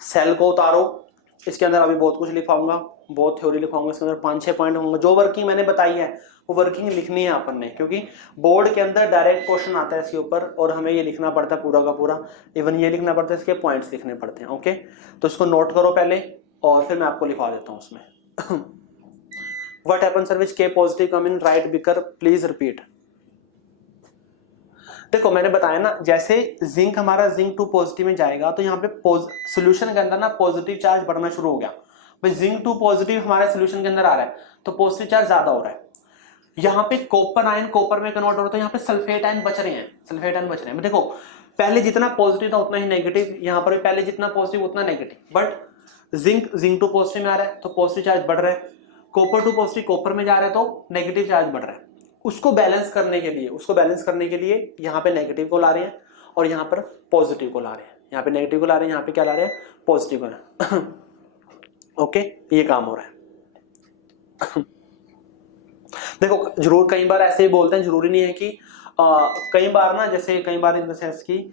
सेल को उतारो, इसके अंदर अभी बहुत कुछ लिखाऊंगा, बहुत थ्योरी लिखाऊंगा, इसके अंदर 5-6 पॉइंट होंगे। जो वर्किंग मैंने बताई है वो वर्किंग लिखनी है अपन ने, क्योंकि बोर्ड के अंदर डायरेक्ट क्वेश्चन आता है इसके ऊपर और हमें ये लिखना पड़ता है पूरा का पूरा, इवन ये लिखना पड़ता है, इसके पॉइंट्स लिखने पड़ते हैं, ओके। तो इसको नोट करो पहले और फिर मैं आपको लिखवा देता हूँ उसमें। What happens sir which K positive come in right beaker, please repeat। देखो मैंने बताया ना, जैसे जिंक हमारा जिंक 2 पॉजिटिव में जाएगा तो यहाँ पे सोल्यूशन के अंदर ना पॉजिटिव चार्ज बढ़ना शुरू हो गया। भाई जिंक 2 पॉजिटिव हमारे सोल्यूशन के अंदर आ रहा है तो पॉजिटिव चार्ज ज्यादा हो रहा है। यहाँ पे कॉपर आयन कॉपर में कन्वर्ट हो रहा है तो यहाँ पे सल्फेट आयन बच रहे हैं, सल्फेट आयन बच रहे हैं। देखो पहले जितना पॉजिटिव था उतना ही नेगेटिव, यहाँ पर भी पहले जितना पॉजिटिव उतना नेगेटिव, बट जिंक 2 पॉजिटिव में आ रहा है तो पॉजिटिव चार्ज बढ़ रहा है, कॉपर टू पॉजिटिव कॉपर में जा रहा है तो नेगेटिव चार्ज बढ़ रहा है। उसको बैलेंस करने के लिए यहाँ पे नेगेटिव को ला रहे हैं और यहाँ पर पॉजिटिव को ला रहे हैं, यहाँ पे नेगेटिव को ला रहे हैं, यहाँ पे क्या ला रहे हैं, पॉजिटिव को। ओके, ये काम हो रहा है। देखो जरूर कई बार ऐसे ही बोलते हैं, जरूरी नहीं है कि कई बार ना, जैसे कई बार इन द सेंस की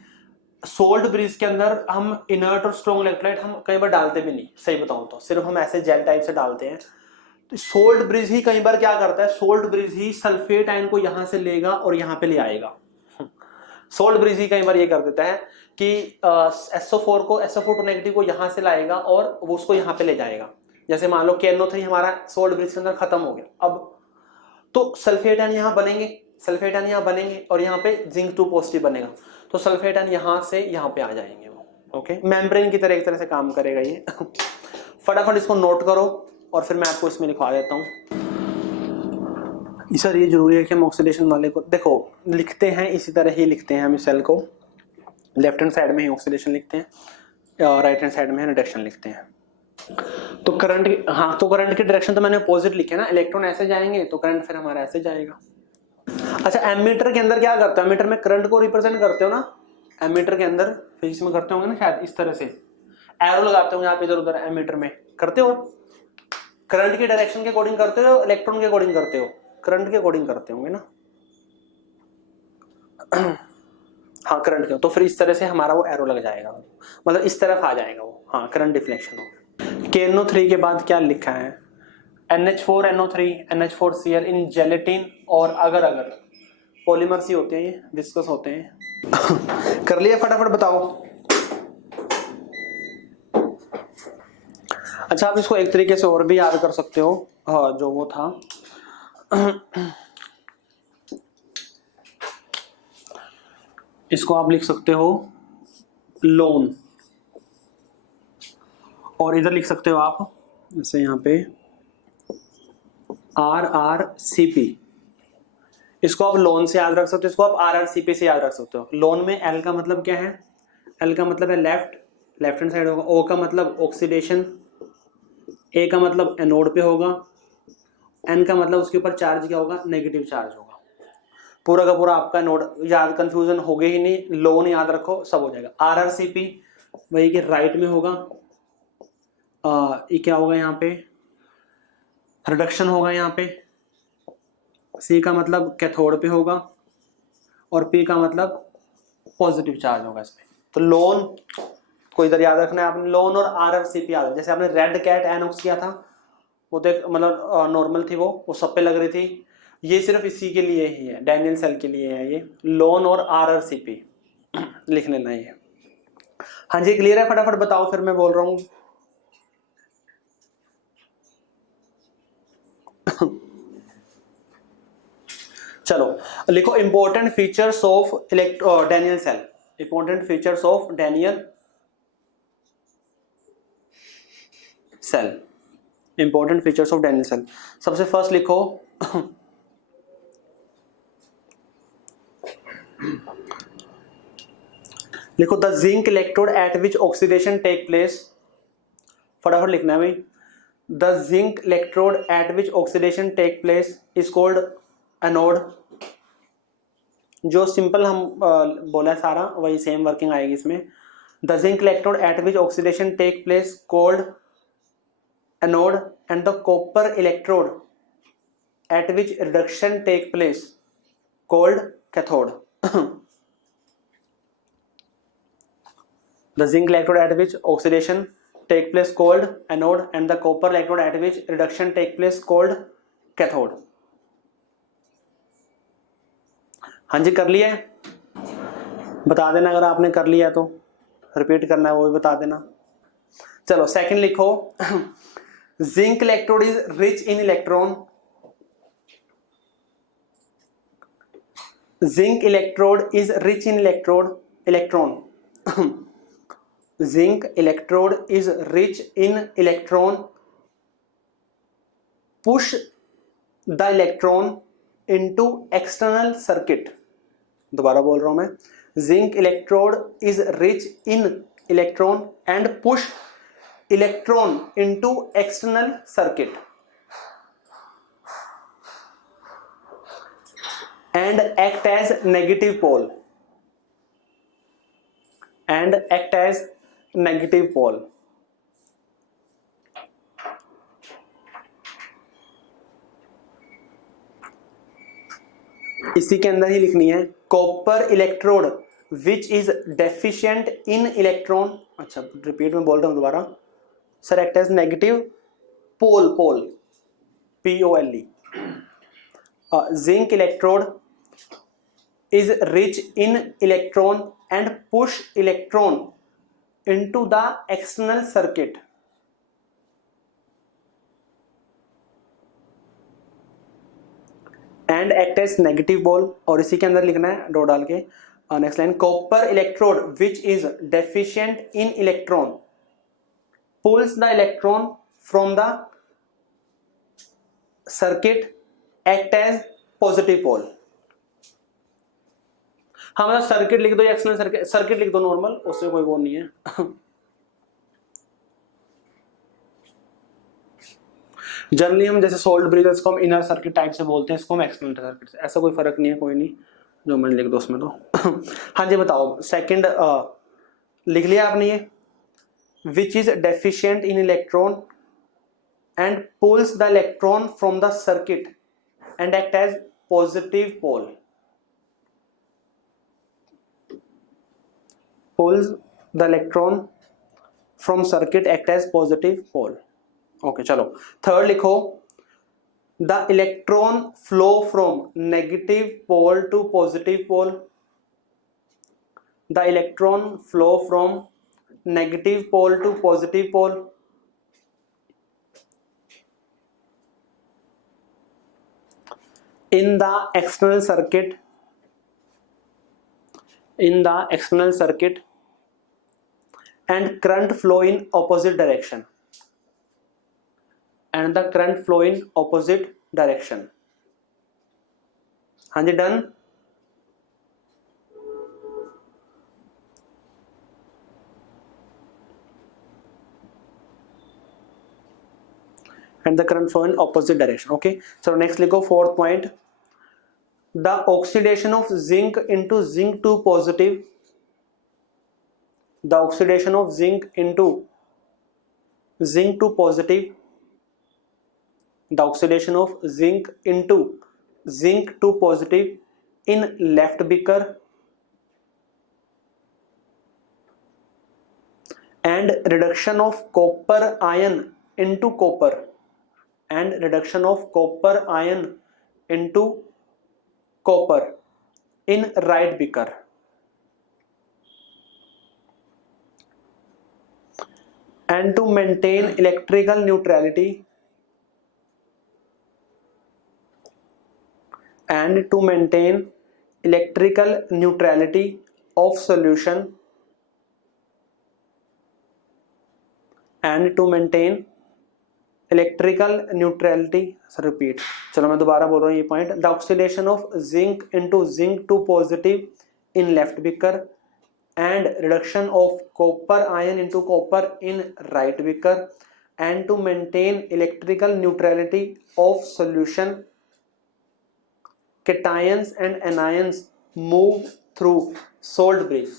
सोल्ट ब्रिज के अंदर हम इनर्ट और स्ट्रॉन्ग इलेक्ट्रोलाइट हम कई बार डालते भी नहीं, सही बताऊं तो सिर्फ हम ऐसे जेल टाइप से डालते हैं। तो सोल्ट ब्रिज ही कई बार क्या करता है, सोल्ट ब्रिज ही सल्फेट आयन को यहां से लेगा और यहां पे ले आएगा। सोल्ट ब्रिज ही कई बार ये कर देता है कि SO4 को, SO4 नेगेटिव को यहां से लाएगा और वो उसको यहां पे ले जाएगा। जैसे मान लो KNO3 हमारा सोल्ट ब्रिज के अंदर खत्म हो गया, अब तो सल्फेट आयन यहां बनेंगे, सल्फेट आयन यहां बनेंगे और यहाँ पे जिंक 2 पॉजिटिव बनेगा, तो सल्फेट आयन यहां से यहाँ पे आ जाएंगे वो, ओके। मेम्ब्रेन की तरह एक तरह से काम करेगा ये। फटाफट इसको नोट करो और फिर मैं आपको इसमें लिखवा देता हूँ। सर ये जरूरी है कि हम ऑक्सीडेशन वाले को, देखो लिखते हैं इसी तरह ही लिखते हैं हम इस सेल को, लेफ्ट हैंड साइड में ही ऑक्सीडेशन लिखते हैं और राइट हैंड साइड में रिडक्शन लिखते हैं। तो करंट, हाँ तो करंट की डायरेक्शन तो मैंने अपोजिट लिखे ना, इलेक्ट्रॉन ऐसे जाएंगे तो करंट फिर हमारा ऐसे जाएगा। अच्छा एमीटर के अंदर क्या करते हो, एमीटर में करंट को रिप्रेजेंट करते हो ना, एमीटर के अंदर फिजिक्स में करते होंगे ना शायद, इस तरह से एरो लगाते होंगे आप इधर उधर, एमीटर में करते हो, करंट की डायरेक्शन के अकॉर्डिंग करते हो, इलेक्ट्रॉन के अकॉर्डिंग करते हो, करंट के अकॉर्डिंग करते होंगे ना। हाँ करंट के, तो फिर इस तरह से हमारा वो एरो लग जाएगा, मतलब इस तरफ आ जाएगा वो, हाँ करंट डिफ्लेक्शन होगा। KNO3 के बाद क्या लिखा है, NH4NO3 NH4Cl इन जेलेटिन, और अगर अगर पॉलीमर्स ही होते हैं ये, विस्कस होते हैं। कर लिया, फटाफट बताओ। अच्छा आप इसको एक तरीके से और भी याद कर सकते हो, हाँ जो वो था इसको आप लिख सकते हो लोन, और इधर लिख सकते हो आप जैसे यहाँ पे RRCP, इसको आप लोन से याद रख सकते हो, इसको आप RRCP से याद रख सकते हो। लोन में L का मतलब क्या है, एल का मतलब है लेफ्ट, लेफ्ट हैंड साइड होगा। ओ का मतलब ऑक्सीडेशन, ए का मतलब एनोड पे होगा, एन का मतलब उसके ऊपर चार्ज क्या होगा, नेगेटिव चार्ज होगा। पूरा का पूरा आपका नोड याद, कंफ्यूजन हो गई ही नहीं, लोन याद रखो, सब हो जाएगा। आरआरसीपी वही के राइट में होगा, ये क्या होगा यहाँ पे, रिडक्शन होगा यहाँ पे। सी का मतलब कैथोड पे होगा, और पी का मतलब पॉजिटिव चार्ज होगा इसमें। तो लोन को इधर याद रखना है आपने, लोन और आरआरसीपी याद, जैसे आपने रेड कैट एनऑक्स किया था, वो तो एक मतलब नॉर्मल थी, वो सब पे लग रही थी। ये सिर्फ इसी के लिए ही है, डैनियल सेल के लिए है ये, लोन और आरआरसीपी लिख लेना ये। हाँ जी क्लियर है, फटाफट बताओ फिर मैं बोल रहा हूँ। चलो लिखो important features of Daniell cell, important features of Daniell cell, important features of Daniell cell. सबसे फर्स्ट लिखो लिखो the zinc electrode at which oxidation take place, फटाफट लिखना है भाई। The zinc electrode at which oxidation take place is called anode. जो simple हम बोला है सारा वही सेम वर्किंग आएगी इसमें। The zinc electrode at which oxidation take place called anode, and the copper electrode at which reduction take place called cathode. The zinc electrode at which oxidation take place called anode, and the copper electrode at which reduction take place called cathode. हाँ जी कर लिया है, बता देना अगर आपने कर लिया तो, रिपीट करना है वो भी बता देना। चलो सेकंड लिखो zinc electrode is rich in electron, zinc electrode is rich in electron zinc electrode is rich in electron, push the electron into external circuit। दोबारा बोल रहा हूं मैं, zinc electrode is rich in electron and push electron into external circuit and act as negative pole, and act as negative pole. इसी के अंदर ही लिखनी है copper electrode which is deficient in electron. अच्छा रिपीट में बोल रहा हूं दोबारा sir, act as negative pole, pole POLE। Zinc electrode is rich in electron and push electron into the external circuit and act as negative pole। और इसी के अंदर लिखना है डॉट डाल के next line, copper electrode which is deficient in electron pulls the electron from the circuit, act as positive pole। हाँ मतलब सर्किट लिख दो या एक्सटर्नल सर्किट, सर्किट लिख दो नॉर्मल, उससे कोई वो नहीं है। जनरली हम जैसे सोल्ड ब्रिजेस को हम इनर सर्किट टाइप से बोलते हैं, इसको हम एक्सटर्नल सर्किट से, ऐसा कोई फर्क नहीं है, कोई नहीं, जो मैंने लिख दो उसमें तो। हाँ जी बताओ सेकंड लिख लिया आपने ये, which is deficient in electron and pulls the electron from the circuit and act as positive pole, pulls the electron from circuit, act as positive pole। Okay चलो थर्ड लिखो, the electron flow from negative pole to positive pole, the electron flow from negative pole to positive pole in the external circuit, in the external circuit and current flow in opposite direction, and the current flow in opposite direction। हाँ जी done. and the current flow in opposite direction. Okay, so next लिखो fourth point, the oxidation of zinc into zinc 2 positive, the oxidation of zinc into zinc 2 positive, the oxidation of zinc into zinc 2 positive in left beaker and reduction of copper ion into copper, and reduction of copper ion into copper in right beaker, and to maintain electrical neutrality, and to maintain electrical neutrality of solution, and to maintain electrical neutrality, repeat, चलो मैं दोबारा बोल रहा हूँ ये point, the oxidation of zinc into zinc 2 positive in left beaker and reduction of copper ion into copper in right beaker, and to maintain electrical neutrality of solution, cations and anions move through salt bridge,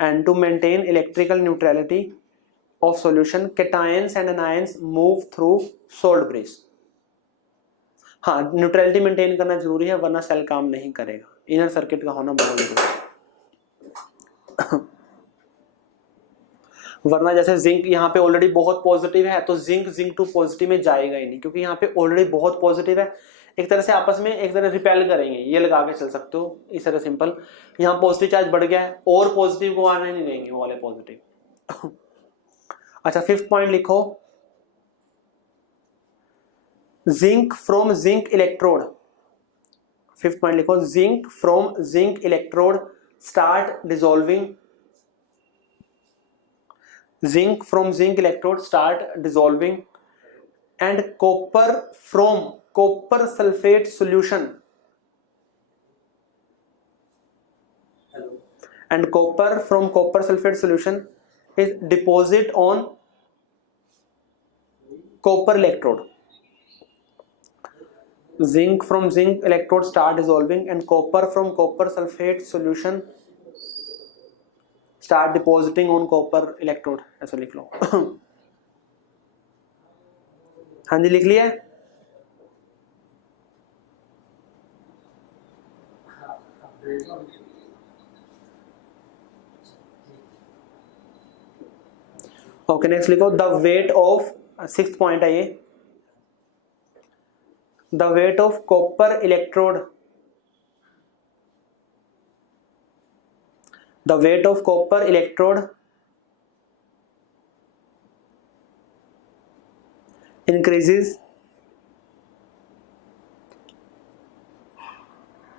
and to maintain electrical neutrality of solution, cations and anions move through salt bridge. हाँ, neutrality maintain करना जरूरी है वरना cell काम नहीं करेगा, inner circuit का होना बहुत जरूरी है। वरना जैसे जिंक यहाँ पे ऑलरेडी बहुत पॉजिटिव है तो जिंक जिंक 2 पॉजिटिव में जाएगा ही नहीं, क्योंकि यहाँ पे ऑलरेडी बहुत पॉजिटिव है, एक तरह से आपस में एक तरह रिपेल करेंगे, ये लगा के चल सकते हो इस तरह सिंपल। यहाँ पॉजिटिव चार्ज बढ़ गया है और पॉजिटिव को आने नहीं देंगे वो वाले पॉजिटिव। अच्छा, फिफ्थ पॉइंट लिखो, zinc from zinc electrode, fifth point लिखो, zinc from zinc electrode start dissolving, zinc from zinc electrode start dissolving, and copper from copper sulfate solution, and copper from copper sulfate solution is deposit on copper electrode, zinc from zinc electrode start dissolving and copper from copper sulfate solution start depositing on copper electrode, ऐसा लिख लो। हाँ जी, लिख लिया। Okay, next लिखो, the weight of, sixth point है ये, the weight of copper electrode, the weight of copper electrode increases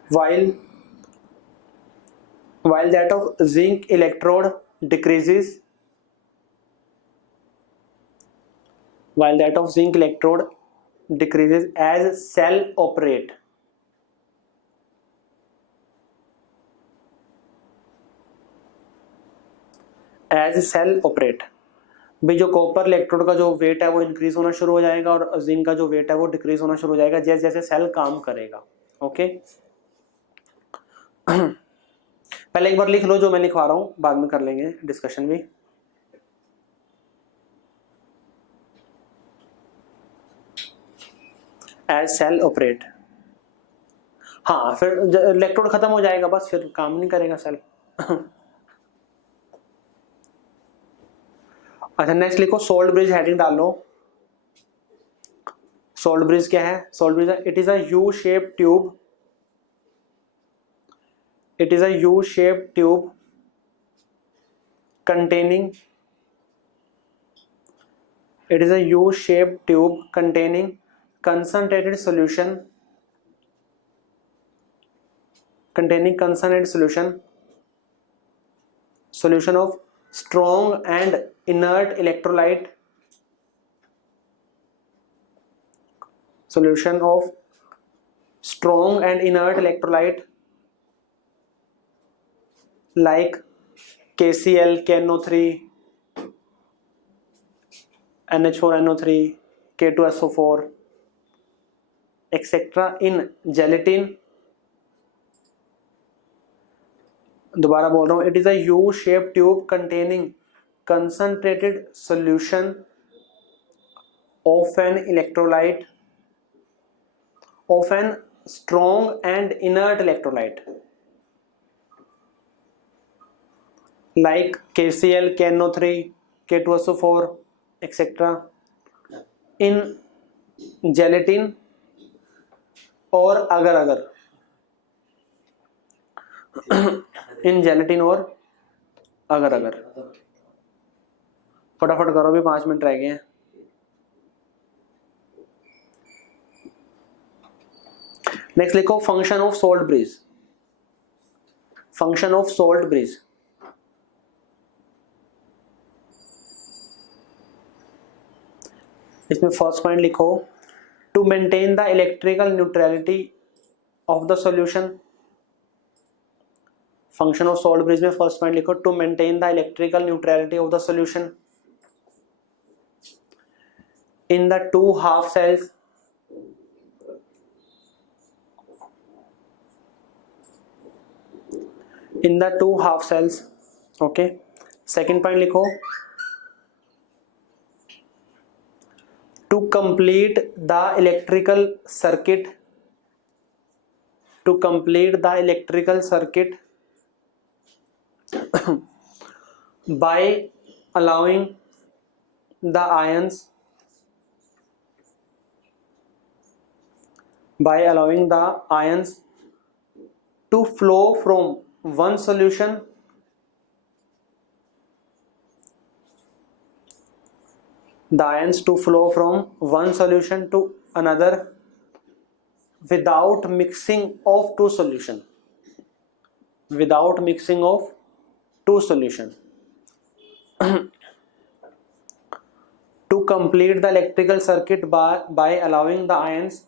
while that of zinc electrode decreases, while that of zinc electrode decreases as cell operate, as cell operate. भाई जो copper electrode का जो wait है वो increase होना शुरू हो जाएगा और जिंक का जो वेट है वो डिक्रीज होना शुरू हो जाएगा जैसे जैसे सेल काम करेगा। ओके, पहले एक बार लिख लो जो मैं लिखवा रहा हूं, बाद में कर लेंगे डिस्कशन भी। एज सेल ऑपरेट, हाँ फिर इलेक्ट्रोड खत्म हो जाएगा बस, फिर काम नहीं करेगा सेल। अच्छा, नेक्स्ट लिखो सोल्ट ब्रिज, हेडिंग डाल लो। सोल्ट ब्रिज क्या है? Salt bridge, it is a U shape tube, it is a U shape tube containing, it is a U-shaped tube containing concentrated solution, containing concentrated solution of strong and inert electrolyte, solution of strong and inert electrolyte like KCl, KNO3, NH4NO3, K2SO4 etcetera in gelatin, दोबारा बोल रहा हूं, it is a U shape tube containing concentrated solution of an electrolyte, of an strong and inert electrolyte like KCl, KNO3, K2SO4 etc. in gelatin, और अगर इन gelatin और अगर फटाफट करो भी 5 मिनट रह गए हैं। नेक्स्ट लिखो function of salt bridge, function of salt bridge. इसमें फर्स्ट पॉइंट लिखो to maintain the electrical neutrality of the solution. Function of salt bridge में फर्स्ट पॉइंट लिखो to maintain the electrical neutrality of the solution in the two half cells in the two half cells. Okay, second point लिखो to complete the electrical circuit, to complete the electrical circuit by allowing the ions, by allowing the ions to flow from one solution the ions to flow from one solution to another without mixing of two solution, without mixing of two solution to complete the electrical circuit by allowing the ions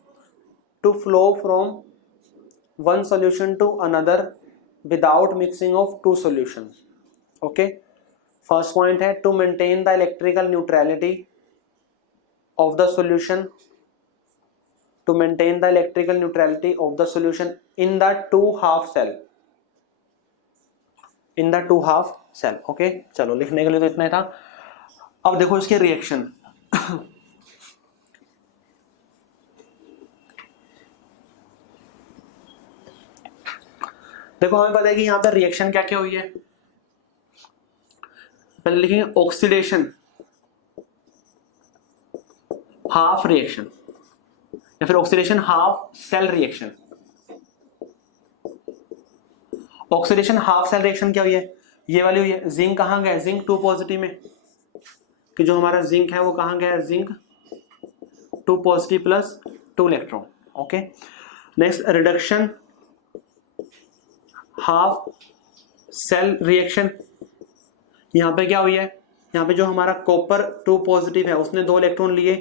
to flow from one solution to another without mixing of two solutions. Okay, first point है to maintain the electrical neutrality of the solution, to maintain the electrical neutrality of the solution in the two half cell, in the two half cell. Okay, चलो लिखने के लिए तो इतना ही था। अब देखो इसके रिएक्शन देखो हमें पता है कि यहां पर रिएक्शन क्या क्या हुई है। पहले लिखेंगे ऑक्सीडेशन, हाफ रिएक्शन, या फिर oxidation half cell reaction. Oxidation half cell reaction क्या हुई है, ये वाली हुई है। जिंक कहां गया, जिंक 2 पॉजिटिव में, कि जो हमारा जिंक है वो कहां गया, zinc 2 positive plus 2 electron. Okay, next reduction half cell reaction, यहां पे क्या हुई है, यहां पे जो हमारा कॉपर 2 पॉजिटिव है उसने 2 इलेक्ट्रॉन लिए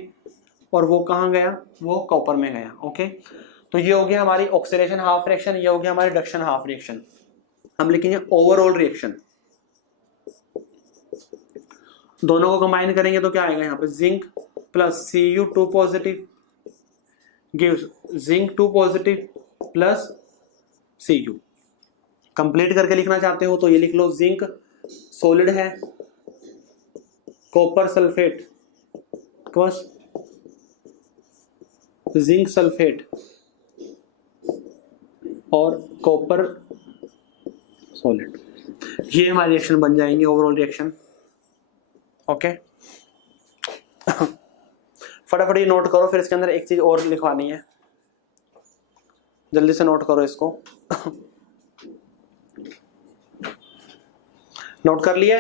और वो कहां गया, वो कॉपर में गया। ओके, तो ये हो गया हमारी ऑक्सीडेशन हाफ रिएक्शन, ये हो गया हमारी रिडक्शन हाफ रिएक्शन। हम लिखेंगे ओवरऑल रिएक्शन, दोनों को कंबाइन करेंगे तो क्या आएगा, यहाँ पे zinc plus Cu 2 positive gives zinc 2 positive plus Cu। Complete करके लिखना चाहते हो तो ये लिख लो, जिंक सॉलिड है, copper sulphate plus zinc sulphate और कॉपर सॉलिड, ये हमारी रिएक्शन बन जाएंगे ओवरऑल रिएक्शन। ओके, फटाफट ये नोट करो, फिर इसके अंदर एक चीज और लिखवानी है, जल्दी से नोट करो इसको। नोट कर लिया,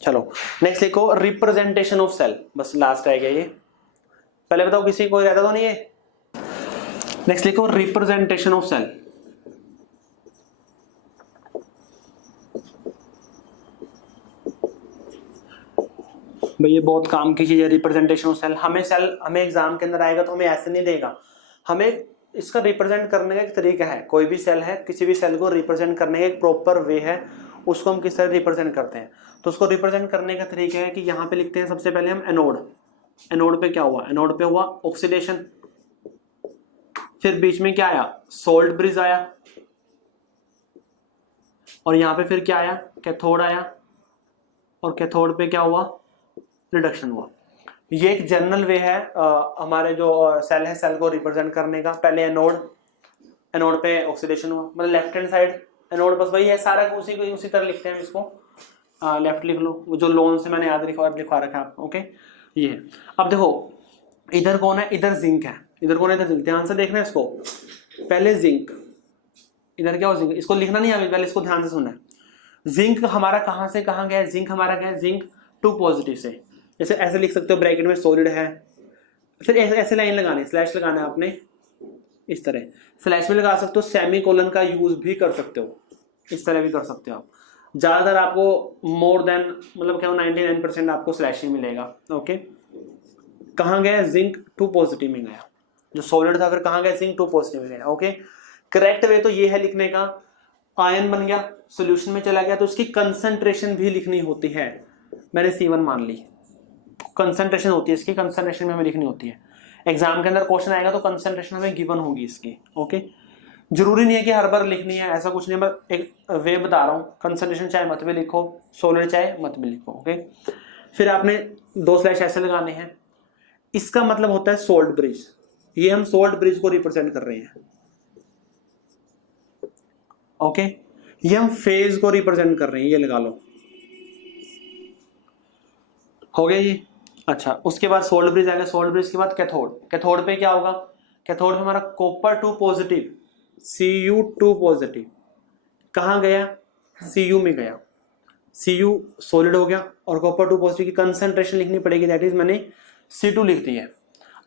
चलो नेक्स्ट लिखो रिप्रेजेंटेशन ऑफ सेल, बस लास्ट रह गया ये। पहले बताओ किसी को रहता तो नहीं है। नेक्स्ट लिखो रिप्रेजेंटेशन ऑफ सेल। भाई ये बहुत काम की चीज है रिप्रेजेंटेशन ऑफ सेल। हमें एग्जाम के अंदर आएगा तो हमें ऐसे नहीं देगा, हमें इसका रिप्रेजेंट करने का एक तरीका है। कोई भी सेल है, किसी भी सेल को रिप्रेजेंट करने का एक प्रॉपर वे है, उसको हम किस तरह रिप्रेजेंट करते हैं। तो उसको रिप्रेजेंट करने का तरीका है कि यहाँ पे लिखते हैं सबसे पहले हम एनोड, एनोड पे क्या हुआ, एनोड पे हुआ ऑक्सीडेशन, फिर बीच में क्या आया, सोल्ट ब्रिज आया, और यहां पे फिर क्या आया, कैथोड आया, और कैथोड पे क्या हुआ, रिडक्शन हुआ। ये एक जनरल वे है हमारे जो सेल है, सेल को रिप्रेजेंट करने का। पहले एनोड, एनोड पे ऑक्सीडेशन हुआ, मतलब लेफ्ट हैंड साइड एनोड, बस वही है सारा, उसी तरह लिखते हैं इसको, लेफ्ट लिख लो, वो जो लोन से मैंने याद लिखवा रखा है आपको। ओके, ये है। अब देखो इधर कौन है, इधर जिंक है, इधर कौन है, इधर जिंक। ध्यान से देखना है इसको, पहले जिंक, इधर क्या हो जिंक, इसको लिखना नहीं है, पहले इसको ध्यान से सुनना है। जिंक हमारा कहां से कहां गया है, जिंक हमारा क्या है, जिंक 2 पॉजिटिव से, जैसे ऐसे लिख सकते हो, ब्रैकेट में सॉलिड है, फिर ऐसे लाइन लगानी, स्लैश लगाना है आपने, इस तरह स्लैश में लगा सकते हो, सेमी कोलन का यूज भी कर सकते हो, इस तरह भी कर सकते हो आप। ज्यादातर आपको मोर देन मतलब क्या 99% आपको स्लैश ही मिलेगा। ओके, कहाँ गया, जिंक 2 पॉजिटिव में गया, जो सॉलिड था, फिर कहाँ गया, जिंक 2 पॉजिटिव में गया। ओके, करेक्ट वे तो ये है लिखने का, आयन बन गया, सॉल्यूशन में चला गया, तो उसकी कंसंट्रेशन भी लिखनी होती है। मैंने C1 मान ली, कंसंट्रेशन होती है इसकी, कंसंट्रेशन में हमें लिखनी होती है। एग्जाम के अंदर क्वेश्चन आएगा तो कंसंट्रेशन हमें गिवन होगी इसकी। ओके, जरूरी नहीं है कि हर बार लिखनी है, ऐसा कुछ नहीं, मैं एक वे बता रहा हूँ, कंसंट्रेशन चाहे मत भी लिखो, सॉलिड चाहे मत भी लिखो। ओके, फिर आपने 2 स्लैश ऐसे लगाने हैं, इसका मतलब होता है सोल्ट ब्रिज, ये हम सोल्ट ब्रिज को रिप्रेजेंट कर रहे हैं। ओके, ये हम फेज को रिप्रेजेंट कर रहे हैं, ये लगा लो, हो गया ये। अच्छा, उसके बाद सोल्ट ब्रिज आएगा, सोल्ट ब्रिज के बाद कैथोड, कैथोड पे क्या होगा, कैथोड में हमारा कॉपर 2 पॉजिटिव, Cu2 पॉजिटिव, कहाँ गया, Cu में गया, Cu सॉलिड हो गया, और कॉपर 2 पॉजिटिव की कंसंट्रेशन लिखनी पड़ेगी, दैट इज मैंने C2 लिख दी है।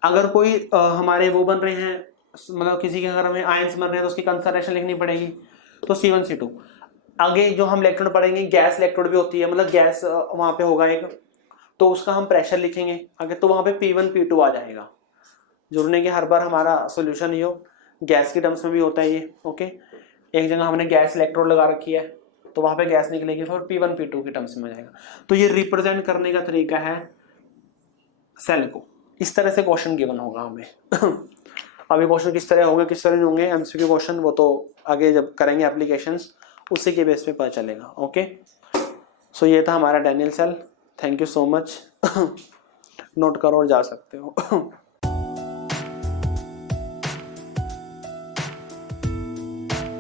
अगर कोई हमारे वो बन रहे हैं, मतलब किसी के घर में आयंस बन रहे हैं, तो उसकी कंसंट्रेशन लिखनी पड़ेगी, तो C1 C2। आगे जो हम इलेक्ट्रोड पढ़ेंगे, गैस इलेक्ट्रोड भी होती है, मतलब गैस वहां पे होगा एक, तो उसका हम प्रेशर लिखेंगे आगे, तो वहां पे P1 P2 आ जाएगा। जरूरी नहीं कि हर बार हमारा सॉल्यूशन ही हो, गैस के टर्म्स में भी होता है ये। ओके, एक जगह हमने गैस इलेक्ट्रोड लगा रखी है, तो वहां पे गैस निकलेगी, फिर P1 P2 के टर्म्स में आ जाएगा। तो ये रिप्रेजेंट करने का तरीका है सेल को, इस तरह से क्वेश्चन गिवन होगा हमें। अभी क्वेश्चन किस तरह होंगे किस तरह नहीं होंगे, एमसीक्यू क्वेश्चन, वो तो आगे जब करेंगे एप्लीकेशंस उसी के बेस पे पता चलेगा। ओके, सो ये था हमारा Daniell cell. Thank you so much. Note करो और जा सकते हो।